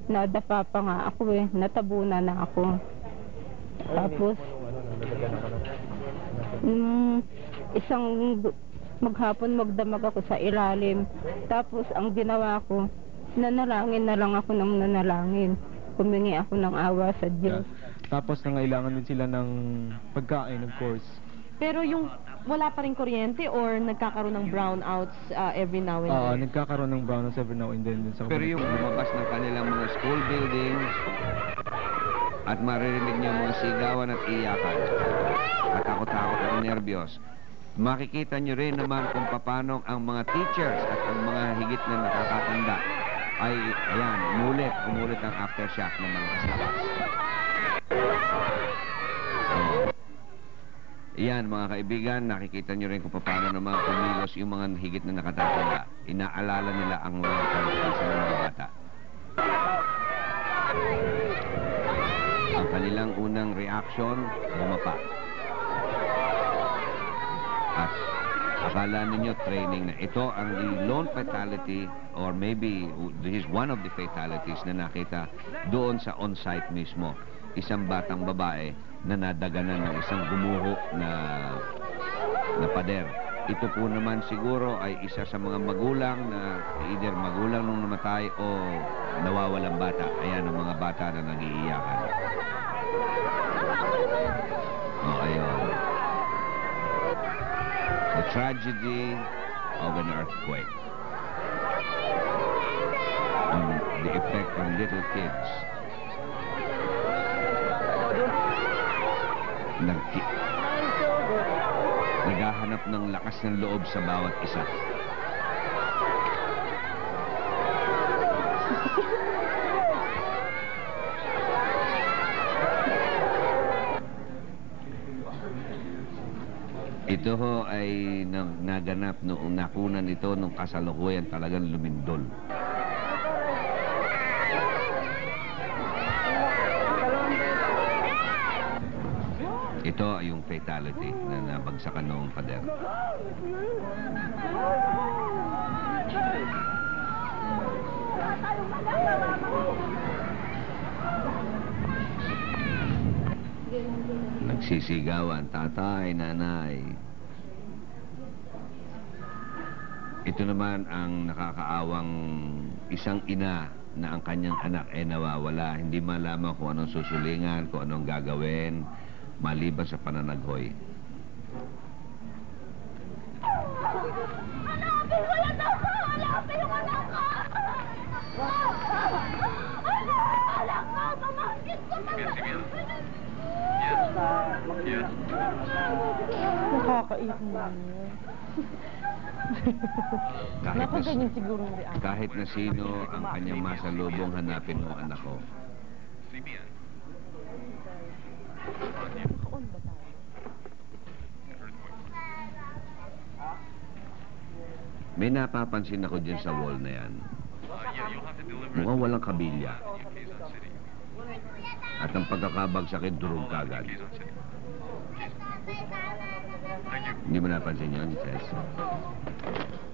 Nadapa pa nga ako natabunan na ako. Tapos isang maghapon magdamag ako sa ilalim. Tapos ang ginawa ko, nanalangin na lang ako ng nanalangin. Humingi ako ng awa sa Diyos. Tapos nangailangan din sila ng pagkain, of course. Pero yung wala pa rin kuryente or nagkakaroon ng brownouts every now and then? Nagkakaroon ng brownouts every now and then. Pero yung lumabas ng kanilang mga school buildings at maririnig niyo mga sigawan at iyakan at takot-takot at nervyos, makikita niyo rin naman kung paano ang mga teachers at ang mga higit na nakakatanda ay, ayan, umulit ang aftershock ng mga kasabas. Iyan, mga kaibigan, nakikita nyo rin kung paano naman kumilos yung mga higit na nakatatanda. Inaalala nila ang mga kalakasan ng mga bata. Ang kanilang unang reaction, bumapa. At akala ninyo training na ito ang lone fatality or maybe this is one of the fatalities na nakita doon sa on-site mismo. Isang batang babae na nadaganan ng isang gumuho na pader. Ito po naman siguro ay isa sa mga magulang na either magulang nung namatay o nawawalang bata. Ayan ang mga bata na nag-iiyakan. Ayun. The tragedy of an earthquake. And the effect on little kids. Naghahanap ng lakas ng loob sa bawat isa. Ito ho ay naganap noong nakunan ito nung kasalukuyan talagang lumindol. Ito ay yung fatality na nabagsakan noong pader. Nagsisigawan, tatay, nanay. Ito naman ang nakakaawang isang ina na ang kanyang anak ay nawawala. Hindi malaman kung anong susulingan, kung anong gagawin, maliban sa pananaghoy. Nakakaiyak naman. Kahit na sino ang kanyang masalubong, hanapin mo anak ko. May napapansin ako dyan sa wall na yan. Mukhang walang kabilya. At ang pagkakabagsakin, durog kagad. Hindi mo napansin yun, Tess?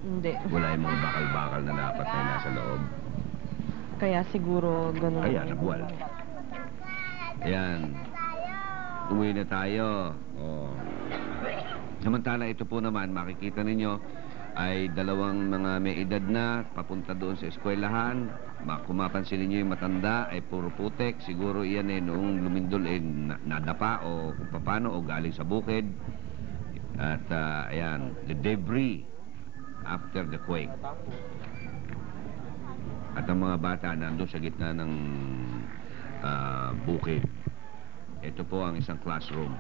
Hindi. Wala yung mga bakal-bakal na dapat na nasa loob. Kaya siguro gano'n. Kaya nagwal. Ayan. Uwi na tayo. Oh. Samantala ito po naman, makikita ninyo, ay dalawang mga may edad na papunta doon sa eskwelahan. Kumapansin ninyo yung matanda ay puro putek. Siguro iyan noong lumindol nadapa o kung paano o galing sa bukid. At ayan, the debris after the quake. At ang mga bata nandun sa gitna ng bukid. Ito po ang isang classroom.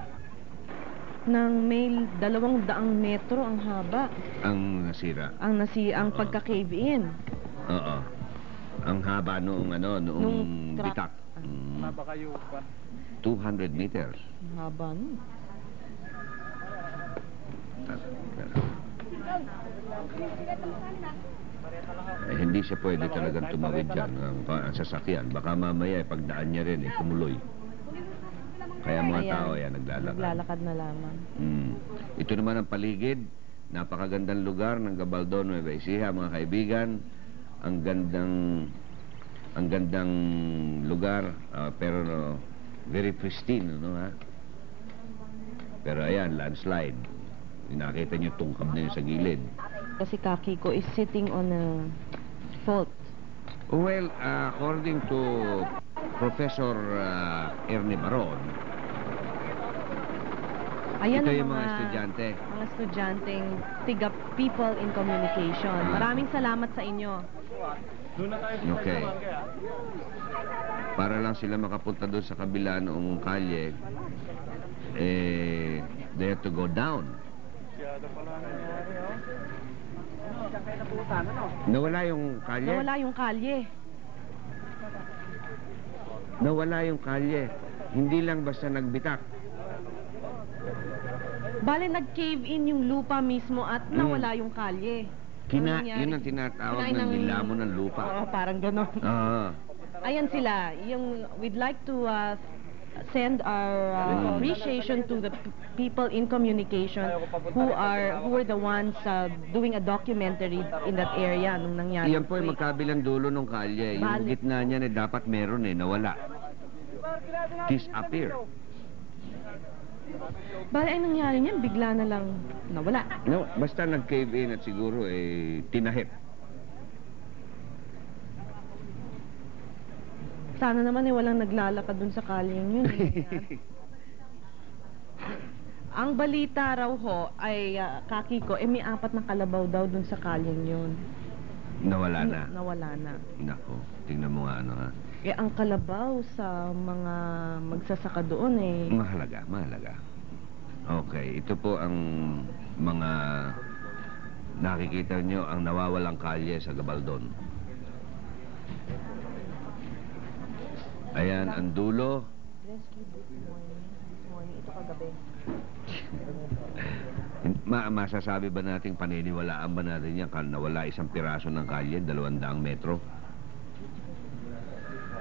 Nang may 200 metro ang haba. Ang nasira. Ang pagka-cave in. Oo. Ang haba noong bitak. Haba kayo 200 meters. Ang haba nun. Hindi siya pwede talagang tumawid dyan ang sasakyan. Baka mamaya pagdaan niya rin kumuloy. Kaya mga tao yan naglalakad. Naglalakad na lamang. Ito naman ang paligid. Napakagandang lugar ng Gabaldon, Nueva Ecija, mga kaibigan. Ang gandang lugar, pero very pristine, ha? Pero ayan, landslide. Nakita niyo tungkab na yun sa gilid. Kasi Kakiko is sitting on a fault. Well, according to Professor Ernie Baron, ayan ito ang yung mga estudyante. Mga estudyanteng people in communication. Maraming salamat sa inyo. Okay. Para lang sila makapunta doon sa kabila noong kalye, they have to go down. Nawala yung kalye? Nawala yung kalye. Nawala yung kalye. Hindi lang basta nagbitak. Bale, nag-cave in yung lupa mismo at nawala yung kalye. Yun ang tinatawag ng nilamon ng lupa. Oo, parang gano'n. Ayan sila. We'd like to send our appreciation to the people in communication who were the ones doing a documentary in that area nung nangyari. Iyan po ay magkabilang dulo ng kalye. Yung gitna niya dapat meron nawala. Disappear. Bale, ay nangyari niyan, bigla na lang nawala. No, basta nag-cave in at siguro tinahip. Sana naman walang naglalakad dun sa kalyeng yun. Ang balita raw ho ay, Kakiko, may 4 na kalabaw daw dun sa kalyeng yun. Nawala na? Nawala na. Nako, tingnan mo nga ha. Ang kalabaw sa mga magsasaka doon mahalaga, mahalaga. Okay, ito po ang mga nakikita nyo ang nawawalang kalye sa Gabaldon. Ayan ang dulo. Rescue this morning. Ito kagabi. Masasabi ba nating paniniwalaan ba natin yan nawala isang piraso ng kalye, 200 metro?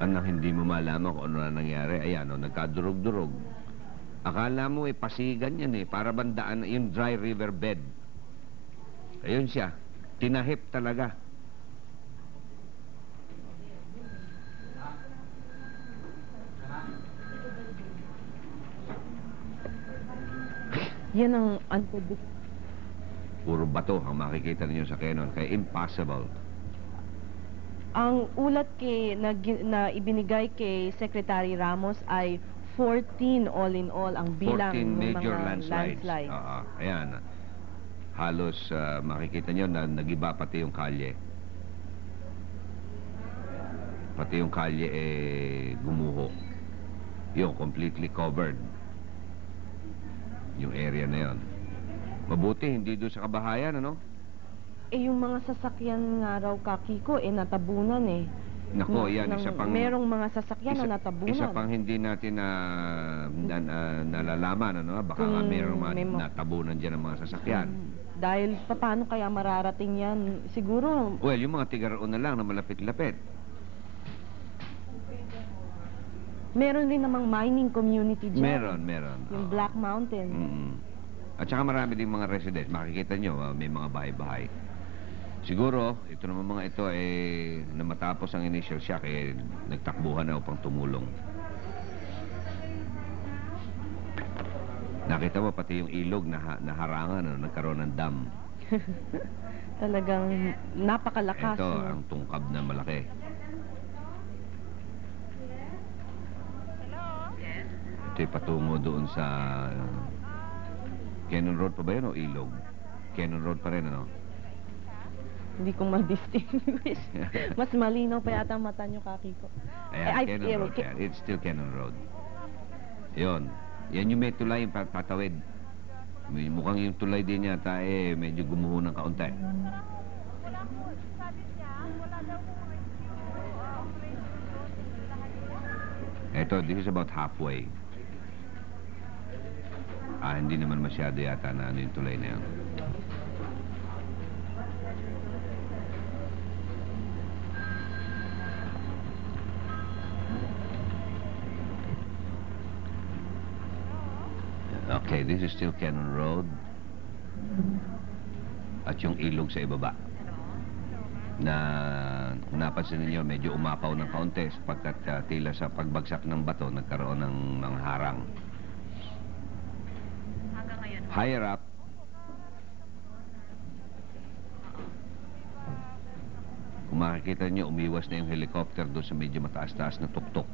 Anong hindi mo malaman kung ano na nangyari? Ayan, nagkadurog-durog. Akala mo pasigan yan para bandaan yung dry river bed. Ayun siya. Tinahip talaga. Yan ang unpredictable. Puro bato ang makikita niyo sa Quezon. Kaya impossible. Ang ulat na ibinigay kay Secretary Ramos ay 14 all in all ang bilang 14 ng major mga landslides. Ayan. Halos makikita nyo na nagiba pati yung kalye. Pati yung kalye gumuho. Yung completely covered. Yung area na yon. Mabuti hindi doon sa kabahayan, ano? Yung mga sasakyan nga raw, Kakiko, natabunan Nako, yan, isa pang... Merong mga sasakyan na natabunan. Isa pang hindi natin nalalaman, ano? Baka nga merong natabunan dyan ng mga sasakyan. Dahil paano kaya mararating yan? Siguro... Well, yung mga tigaroon na lang na malapit-lapit. Meron din namang mining community dyan. Meron. Yung Black Mountain. At saka marami din mga residents. Makikita nyo, may mga bahay-bahay. Siguro, ito naman mga ito na matapos ang initial shock, nagtakbuhan na upang tumulong. Nakita mo pati yung ilog na naharangan, no? Nagkaroon ng dam. Talagang napakalakas. Ito, no? ang tungkab na malaki. Ito'y patungo doon sa Cannon Road pa ba yun o ilog? Cannon Road pa rin, ano? Hindi ko ma-distinguish. Mas malinaw pa yata ang mata nyo, Kaki ko. Ayan, Cannon Road. Yan. It's still Cannon Road. Yun. Yan yung may tulay, yung patawid. Mukhang yung tulay din yata medyo gumuho ng kaunti. Ito, this is about halfway. Hindi naman masyado yata na ano yung tulay na yun. Okay, this is still Cannon Road. At yung ilog sa ibaba. Na kung napansin ninyo, medyo umapaw ng kaunti sapagkat tila sa pagbagsak ng bato, nagkaroon ng mga harang. Higher up, kung makikita nyo, umiwas na yung helicopter doon sa medyo mataas-taas na tuktok.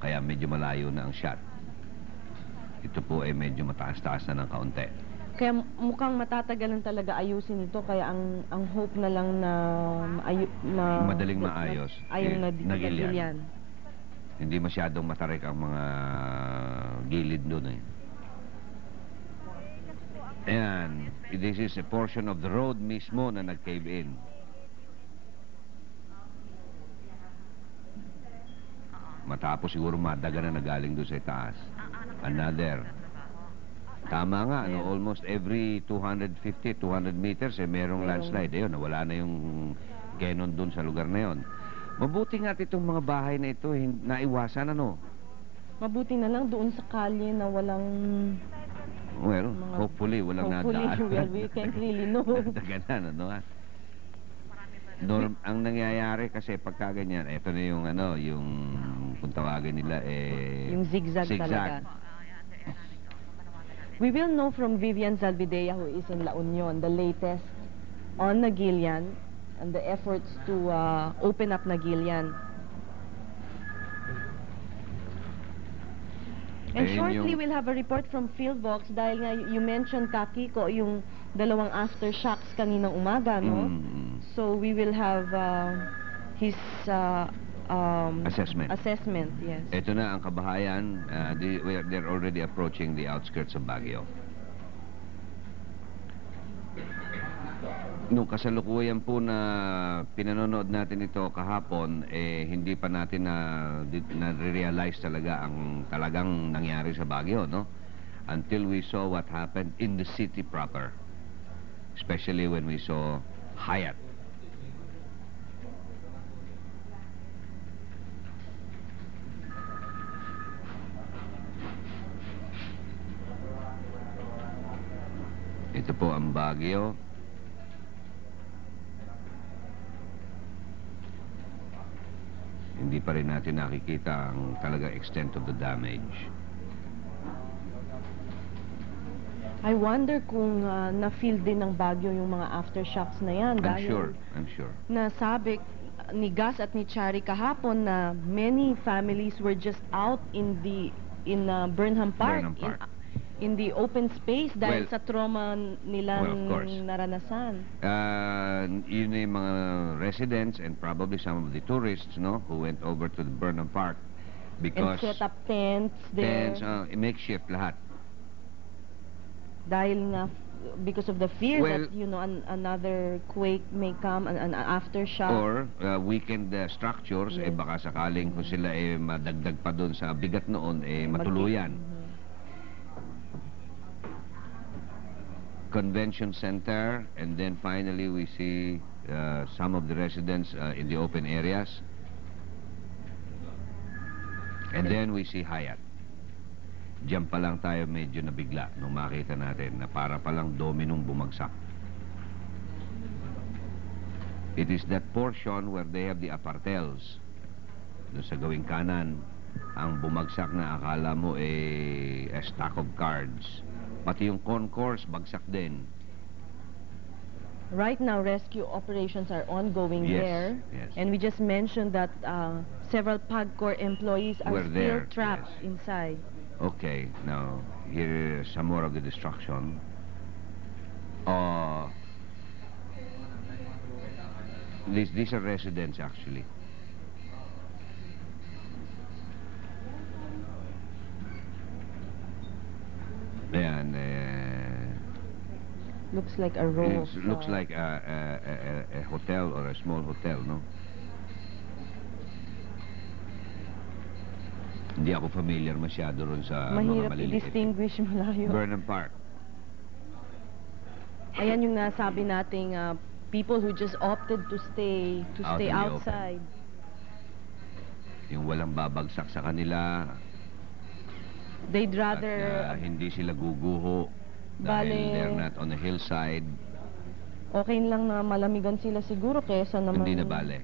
Kaya medyo malayo na ang shot. Ito po ay medyo mataas-taas na ng kaunti. Kaya mukhang matatagalan talaga ayusin ito. Kaya ang hope na lang na madaling maayos. Nagilyan. Hindi masyadong matarik ang mga gilid doon eh. Ayan. This is a portion of the road mismo na nag-cave in. Matapos siguro madaga na nagaling doon sa itaas. Another. Tama nga, no? Almost every 250, 200 meters, merong landslide. Ayun, nawala na yung Cannon dun sa lugar na yon. Mabuti nga itong mga bahay na ito, naiwasan, ano? Mabuti na lang doon sa kalye na walang... Well, hopefully, walang nadaan. Well, we can't really know. Ganun, ano? Ang nangyayari kasi pagka ganyan, ito na yung, ano, yung, kung tawagin nila, yung zigzag talaga. We will know from Vivian Zalvidea, who is in La Union, the latest on Nagilian and the efforts to open up Nagilian. And shortly, we'll have a report from Philvox dahil nga you mentioned, Kaki, ko yung dalawang aftershocks kaninang umaga, no? So we will have his assessment, yes. Ito na ang kabahayan. They're already approaching the outskirts of Baguio. Nung kasalukuyan po na pinanonood natin ito kahapon, hindi pa natin na-realize talaga ang talagang nangyari sa Baguio, no? Until we saw what happened in the city proper. Especially when we saw Hyatt. Ito po ang Baguio. Hindi pa rin natin nakikita ang talaga extent of the damage. I wonder kung na-feel din ng Baguio yung mga aftershocks na yan. I'm sure. Nasabi ni Gus at ni Chari kahapon na many families were just out in Burnham Park. In the open space dahil sa trauma nilang naranasan. Yun yung mga residents and probably some of the tourists, no, who went over to the Burnham Park because and set up tents there. Makeshift lahat. Dahil nga because of the fear that another quake may come, an aftershock. Or weakened structures, baka sakaling kung sila madagdag pa doon sa bigat noon, matuluyan. Convention Center, and then finally we see some of the residents in the open areas, and then we see Hyatt. Diyan pa lang tayo medyo nabigla nung makita natin na para palang dominong bumagsak. It is that portion where they have the apartels doon sa gawing kanan ang bumagsak na akala mo a stack of cards. Pati yung concourse, bagsak din. Right now, rescue operations are ongoing Yes, there. yes. And we just mentioned that several PAGCOR employees are Were still there, trapped inside. Okay, now, here is some more of the destruction. These are residents, actually. Ayan, Looks like a row of... looks like a hotel or a small hotel, no? Hindi ako familiar masyado ron sa mga Mahirap maliliit. i-distinguish malayo. Burnham Park. Ayan yung nasabi nating people who just opted to stay Out in the open. outside. Yung walang babagsak sa kanila. They'd At rather... hindi sila guguho dahil Bale- they're not on a hillside. Okay lang na malamigan sila siguro kesa naman... Hindi na bale.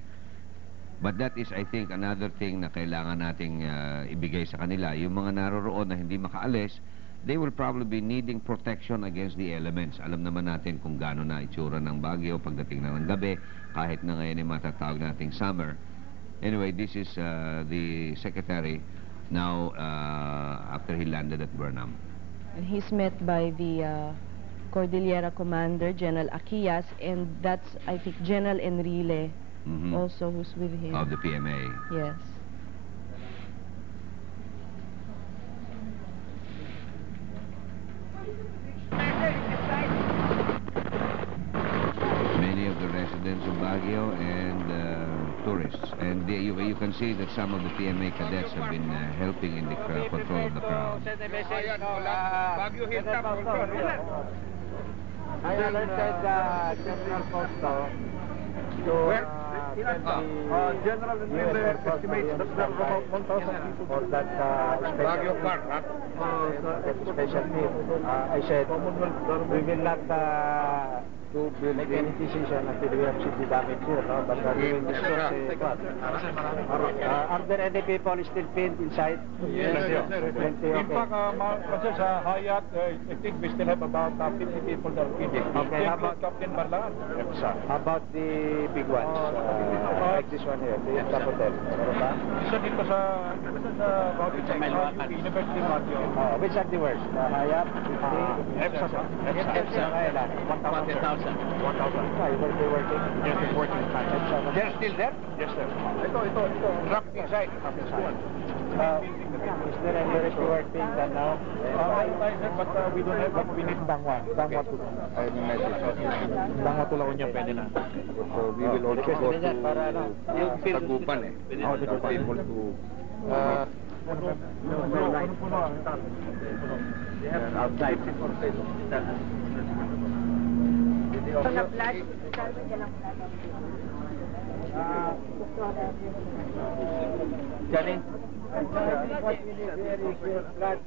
But that is, I think, another thing na kailangan nating ibigay sa kanila. Yung mga naroroon na hindi makaalis, they will probably be needing protection against the elements. Alam naman natin kung gaano na itsura ng Baguio pagdating na ng gabi, kahit na ngayon ay matatawag nating summer. Anyway, this is the Secretary now after he landed at Burnham. And he's met by the Cordillera Commander, General Aquias, and that's, I think, General Enrile also who's with him. Of the PMA. Yes. Many of the residents of Baguio and tourists. And you can see that some of the PMA cadets have been helping in the control of the crowd. I alerted General Costo to General Enrile estimates that there are about 1,000 people for that Baguio Park, special team. I said, we will not make any decision until we have seen the damage here, no? But we will discuss are there any people still pinned inside? Yes, sir. In fact, sa Hayat, I think we still have about 50 people that are pinned. Okay, how about Captain Barlaan? How about the big ones? Like this one here, the top hotel. Isa dito sa University Matthew. Which are the worst? Hayat, EPSA. Kailan? 1,000. 1,000. Why? Were they working? Yes, they're working. They're still there? Yes, sir. Ito. Trapped inside. Is there any rescue work being done now? But we don't have, but we need Bangwa. Bangwa to Laon yan, pwede na. So we will also go to Tagupan people to... outside. Johnny? What we need here is your blood.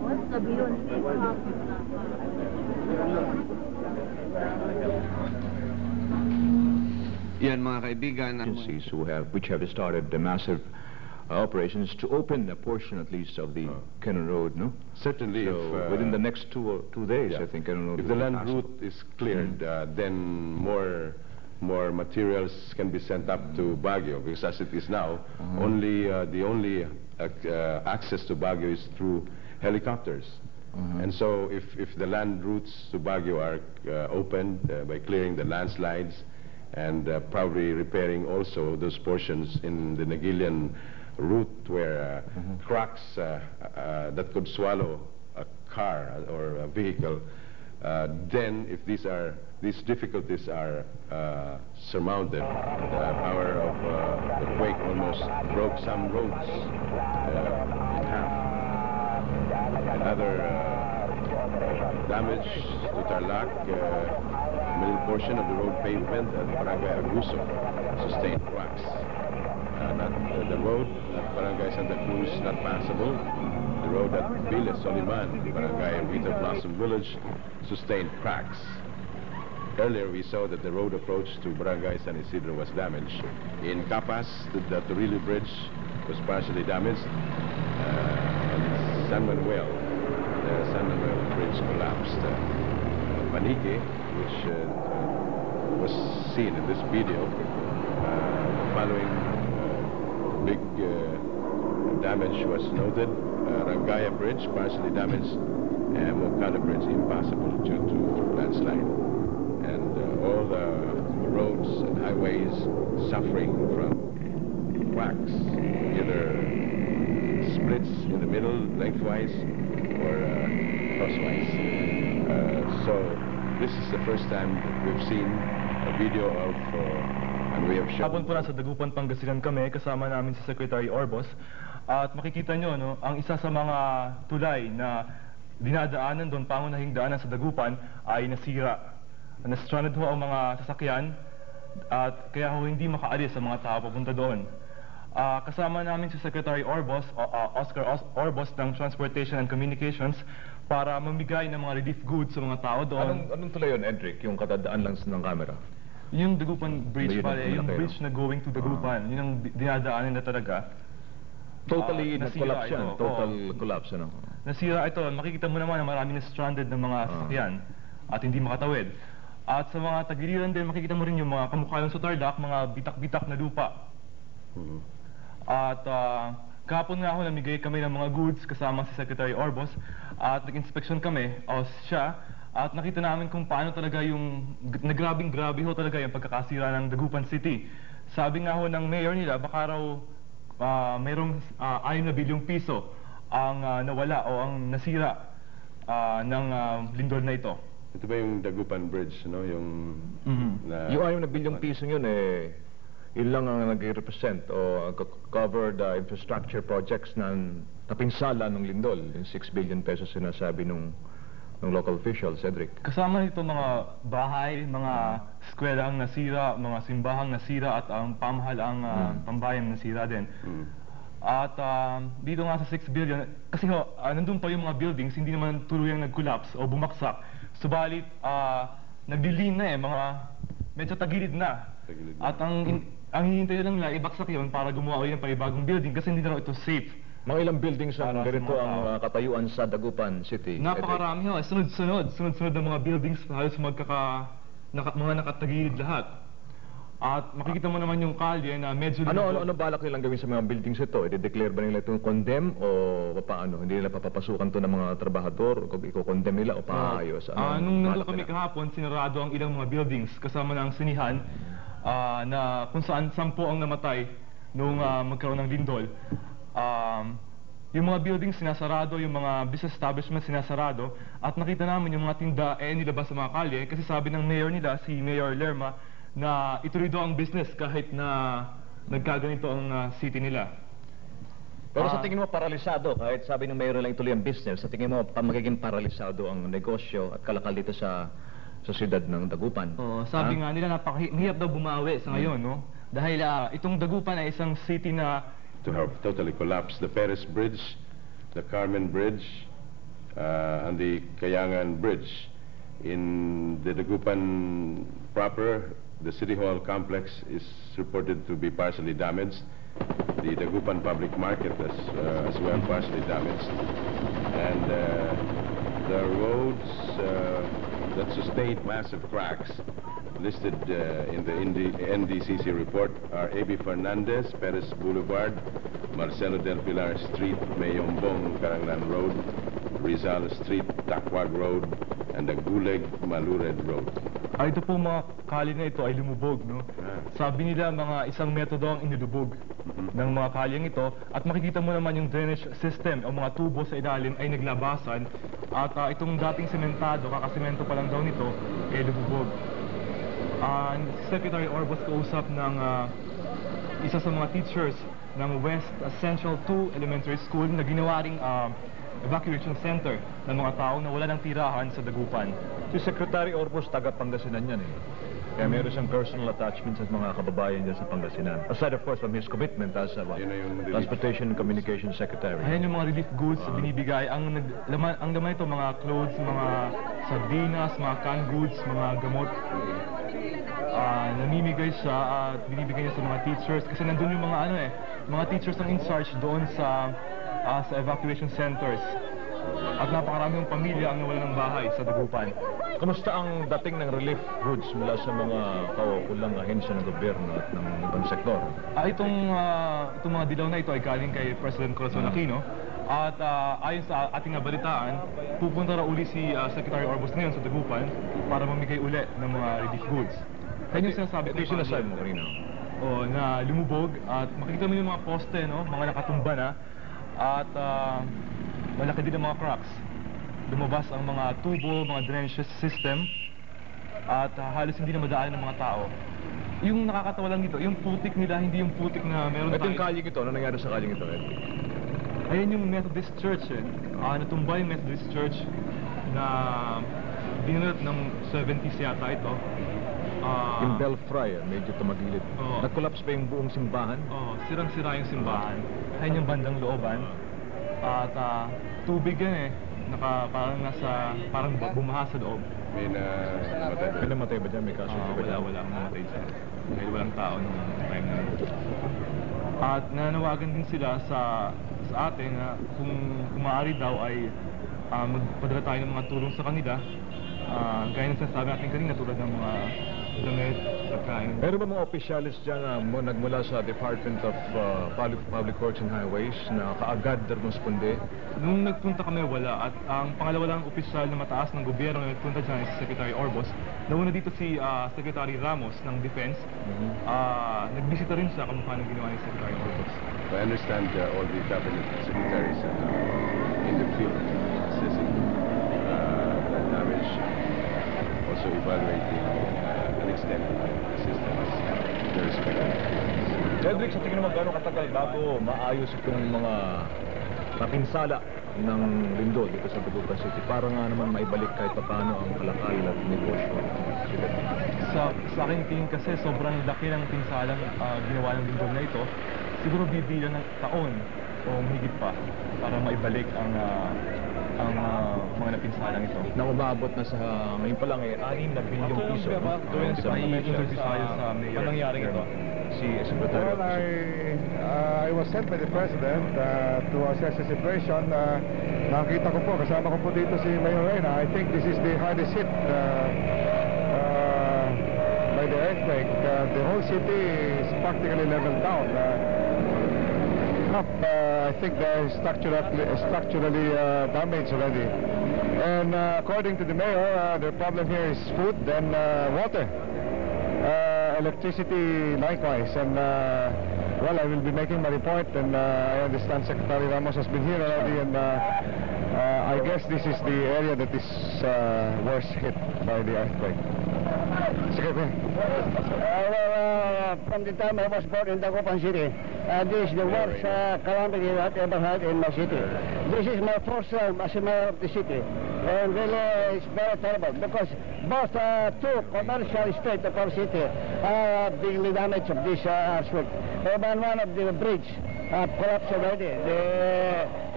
What's the beyond? Yan mga kaibigan, agencies which have started the massive operations to open a portion at least of the Cannon Road, no? Certainly, So if, within the next two days, yeah. I think Cannon Road If will the be land passable. route is cleared, then more materials can be sent up to Baguio, because as it is now, the only access to Baguio is through helicopters. And so if the land routes to Baguio are opened by clearing the landslides and probably repairing also those portions in the Nagilian route where cracks that could swallow a car or a vehicle, then if these difficulties are surmounted, the power of the quake almost broke some roads in half. Another damage to Tarlac, middle portion of the road pavement at Barangay Aguso sustained cracks. The road at Barangay Santa Cruz not passable. The road at Villa Soliman, Barangay Vita Blossom Village, sustained cracks. earlier we saw that the road approach to Barangay San Isidro was damaged. In Capas, the Torili Bridge was partially damaged. And San Manuel, the San Manuel Bridge collapsed. Manique, which was seen in this video, following big damage was noted. Rangaya Bridge partially damaged, and Moncada Bridge impassable due to landslide. And all the roads and highways suffering from cracks, either splits in the middle, lengthwise, or crosswise. So this is the first time that we've seen a video of, and we have shown. Hapon po nasa Dagupan, Pangasinan kami, kasama namin si Secretary Orbos. At makikita nyo, no, ang isa sa mga tulay na dinadaanan doon, pangunahing daanan sa Dagupan, ay nasira. Na-stranded ho ang mga sasakyan, at kaya ho hindi makaalis ang mga tao papunta doon. Kasama namin si Secretary Orbos, Oscar Orbos ng Transportation and Communications, para mamigay ng mga relief goods sa mga tao doon. Anong tulay yun, Edric? Yung katadaan lang ng camera? Yung Dagupan Bridge pala, yung bridge na going to Dagupan, yun ang dinadaanan na talaga. Totally nag-collapse yan. Total collapse, ano? Nasira ito. Makikita mo naman na marami na stranded ng mga sasakyan at hindi makatawid. At sa mga tagiliran din, makikita mo rin yung mga kamukha sa Tarlac, mga bitak-bitak na lupa. At kahapon nga ako namigay kami ng mga goods kasama si Secretary Orbos at nag-inspection kami, siya, at nakita namin kung paano talaga yung nagrabing-grabe ho talaga yung pagkakasira ng Dagupan City. Sabi nga ho ng mayor nila, baka raw mayroong 6 na bilyong piso ang nawala o ang nasira ng lindol na ito. Ito ba yung Dagupan Bridge, no? Yung Yung 6 na bilyong piso yun, yun lang ang nag-represent o cover the infrastructure projects na napinsala ng lindol. Yung 6 billion pesos sinasabi ng local officials, Cedric. Kasama nito mga bahay, mga eskwela ang nasira, mga simbahang nasira, at ang pamahalaang pambayan nasira din. At dito nga sa 6 billion, kasi nandun pa yung mga buildings, hindi naman tuluyang nag-collapse o bumaksak. Subalit, nagdilin na mga medyo tagilid na. At ang hihintay lang nila, ibaksak yun para gumawa ulit ng panibagong building kasi hindi na ito safe. Mga ilang buildings ang ganito ang katayuan sa Dagupan City? Napakarami ho. Sunod-sunod ng mga buildings, halos mga nakatagilid lahat. At makikita mo naman yung kalye na medyo... Ano balak nilang gawin sa mga buildings ito? I-declare ba nila itong condemn o paano? Hindi nila papapasukan to ng mga trabahador? O i-condemn nila o paayos? Nung nandun kami kahapon, sinarado ang ilang mga buildings kasama ng sinihan na kung saan 10 ang namatay nung magkaroon ng lindol. Yung mga buildings sinasarado, yung mga business establishments sinasarado, at nakita namin yung mga tinda nilabas sa mga kalye kasi sabi ng mayor nila, si Mayor Lerma, na ituloy daw ang business kahit na nagkaganito ang city nila. Pero sa tingin mo paralisado, kahit sabi ng mayor lang ituloy ang business, sa tingin mo magiging paralisado ang negosyo at kalakal dito sa siyudad ng Dagupan? Sabi nga nila napakahirap daw bumawi sa ngayon, no? Dahil itong Dagupan ay isang city na to have totally collapsed. The Perez Bridge, the Carmen Bridge, and the Kayangan Bridge. In the Dagupan proper, the City Hall complex is reported to be partially damaged. The Dagupan Public Market as well partially damaged. And the roads that sustained massive cracks listed in the NDCC report are A.B. Fernandez, Perez Boulevard, Marcelo del Pilar Street, Mayombong, Caranglan Road, Rizal Street, Takwag Road, and the Guleg Malured Road. Ito po mga kali na ito ay lumubog, no? Sabi nila mga 1 metodo ang inilubog ng mga kalyeng ito, at makikita mo naman yung drainage system o mga tubo sa ilalim ay naglabasan, at itong dating sementado, kakasemento pa lang daw nito, ay lumubog. Secretary Orbos kausap ng isa sa mga teachers ng West Central 2 Elementary School na ginawa ring evacuation center ng mga tao na wala ng tirahan sa Dagupan. Si Secretary Orbos taga Pangasinan yan Kaya meron siyang personal attachment sa mga kababayan dyan sa Pangasinan. Aside of course from his commitment as Transportation and Communication Secretary. Ayan yung mga relief goods binibigay. Ang laman ito, mga clothes, mga sardinas, mga canned goods, mga gamot. Namimigay siya at binibigay niya sa mga teachers kasi nandun yung mga teachers ang in charge doon sa evacuation centers. At napakaraming pamilya ang nawala ng bahay sa Dagupan. Kamusta ang dating ng relief goods mula sa mga kaukulang ahensya ng gobyerno at ng ibang sektor? Itong mga dilaw na ito ay galing kay President Corazon Aquino. At ayon sa ating nabalitaan, pupunta raw uli si Secretary Orbos ngayon sa Dagupan para mamigay uli ng mga relief goods. Kaya yung sinasabi ko mo kanina. Na lumubog at makikita mo yung mga poste, mga nakatumba na. At malaki din ang mga cracks. Lumabas ang mga tubo, mga drainage system. At halos hindi na madaan ng mga tao. Yung nakakatawa lang dito, yung putik nila, hindi yung putik na meron tayo. Ito yung kalyeng ito. Ano nangyari sa kalyeng ito, Ed? Ayan yung Methodist Church natumba yung Methodist Church na binunot ng 70s yata ito. Yung Belfry, medyo tumagilid. Nag-collapse pa yung buong simbahan? Sirang-sira yung simbahan. Ayan yung bandang looban. At tubig yan parang bumaha sa loob. May namatay ba dyan? May kaso ba dyan? Wala ang namatay dyan. Dahil walang tao nung time na. At nanawagan din sila sa atin na kung maaari daw ay magpadala tayo ng mga tulong sa kanila. Gaya ng sinasabi natin kanina tulad ng mga damit, pagkain. Meron ba mga opisyalis dyan na nagmula sa Department of Public Works and Highways na kaagad responde? Nung nagpunta kami wala at ang pangalawa lang opisyal na mataas ng gobyerno na nagpunta dyan ay si Secretary Orbos. Nauna dito si Secretary Ramos ng Defense. Nagbisita rin siya kamukha ng ginawa ni Secretary Orbos. I understand all the cabinet secretaries are in the field assessing the damage, also evaluating an extent of assistance with the respective. Cedric, sa tingin mo gano'ng katagal bago maayos itong mga napinsala ng lindol dito sa Dagupan City para nga naman maibalik kahit paano ang kalakal at negosyo? Sa aking tingin kasi sobrang laki ng pinsalang ginawa ng lindol na ito. Siguro bibilang ng taon o mahigit pa para maibalik ang mga napinsalang ito. Na umabot na sa ngayon pa lang 6 na bilyong piso. Doon sa interview tayo sa mayor. Anong nangyari ito? Si Secretary. Well, I was sent by the President to assess the situation. Nakita ko po, kasama ko po dito si Mayor Reyna. I think this is the hardest hit by the earthquake. The whole city is practically leveled down. I think they're structurally damaged already. And according to the mayor, the problem here is food and water. Electricity likewise. And well, I will be making my report, and I understand Secretary Ramos has been here already, and I guess this is the area that is worst hit by the earthquake. Secretary. From the time I was born in Dagupan City, this is the worst calamity that I ever had in my city. This is my first term as a mayor of the city, and really it's very terrible because both two commercial estates of our city are being damaged of this earthquake. Even one of the bridge collapsed already.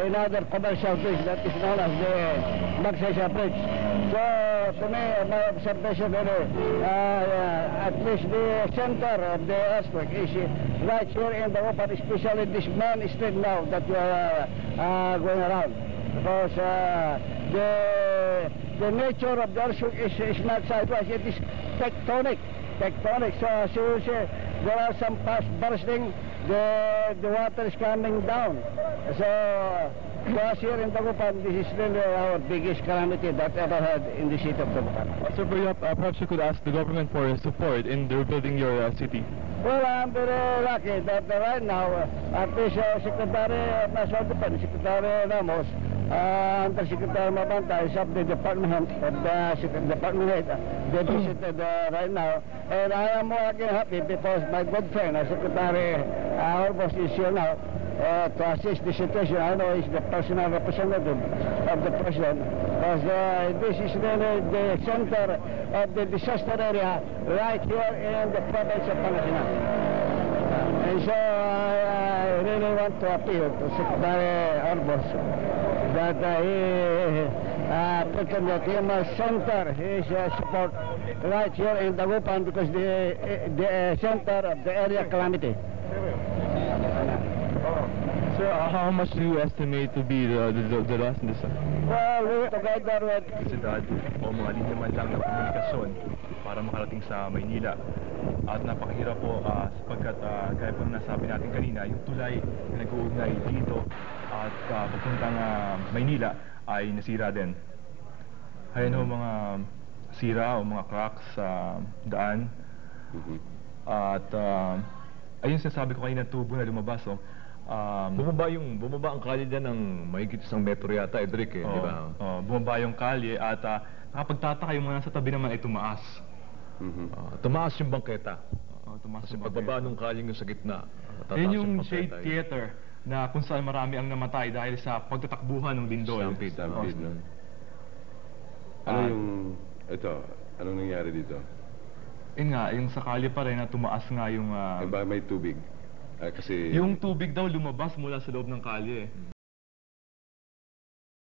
Another commercial bridge that is known as the Magsaysay Bridge. So, to me, my observation at least the center of the earthquake is right here in the open, especially this main street now that you are going around. Because the nature of the earthquake is not sideways, it is tectonic. So there are some past bursting, the water is coming down. So us here in Dagupan, this is really our biggest calamity that ever had in the city of Dagupan. Sir, perhaps you could ask the government for support in rebuilding your city. Well, I'm very lucky that right now, at least Secretary of National Defense, Secretary Ramos, Undersecretary Mabanta is of the department of the department head. They visited right now, and I am more happy because my good friend, Secretary Orbos is here now, to assist the situation. I know he's the personal representative of the president, because this is really the center of the disaster area right here in the province of Pangasinan. And so I really want to appeal to Secretary Arbos that he must center his support right here in Dagupan, because the center of the area calamity. Sir, how much do you estimate to be the loss in this? Well, we together with Kapasidad o mga linya man lang ng komunikasyon para makarating sa Maynila. At napakahirap po sapagkat gaya po na nasabi natin kanina, yung tulay na nag-uugnay dito at papuntang Maynila ay nasira din. Ayan ho mga sira o mga cracks sa daan. At ayun sinasabi ko kanina, tubo na lumabas. Bumaba ang kalye dyan ng mahigit isang metro yata, Edric, di ba? Bumaba yung kalye at nakapagtataka yung mga nasa tabi naman ay tumaas. Tumaas yung bangketa. Tumaas Kasi yung pagbaba ng kalye yung sa gitna, tataas yun yung bangketa. shade theater na kung saan marami ang namatay dahil sa pagtatakbuhan ng lindol. Stampede, no? Ano yung, anong nangyari dito? Yun nga, yung sa kalye pa rin na tumaas nga yung... Ba may tubig? Kasi... Yung tubig daw lumabas mula sa loob ng kalye.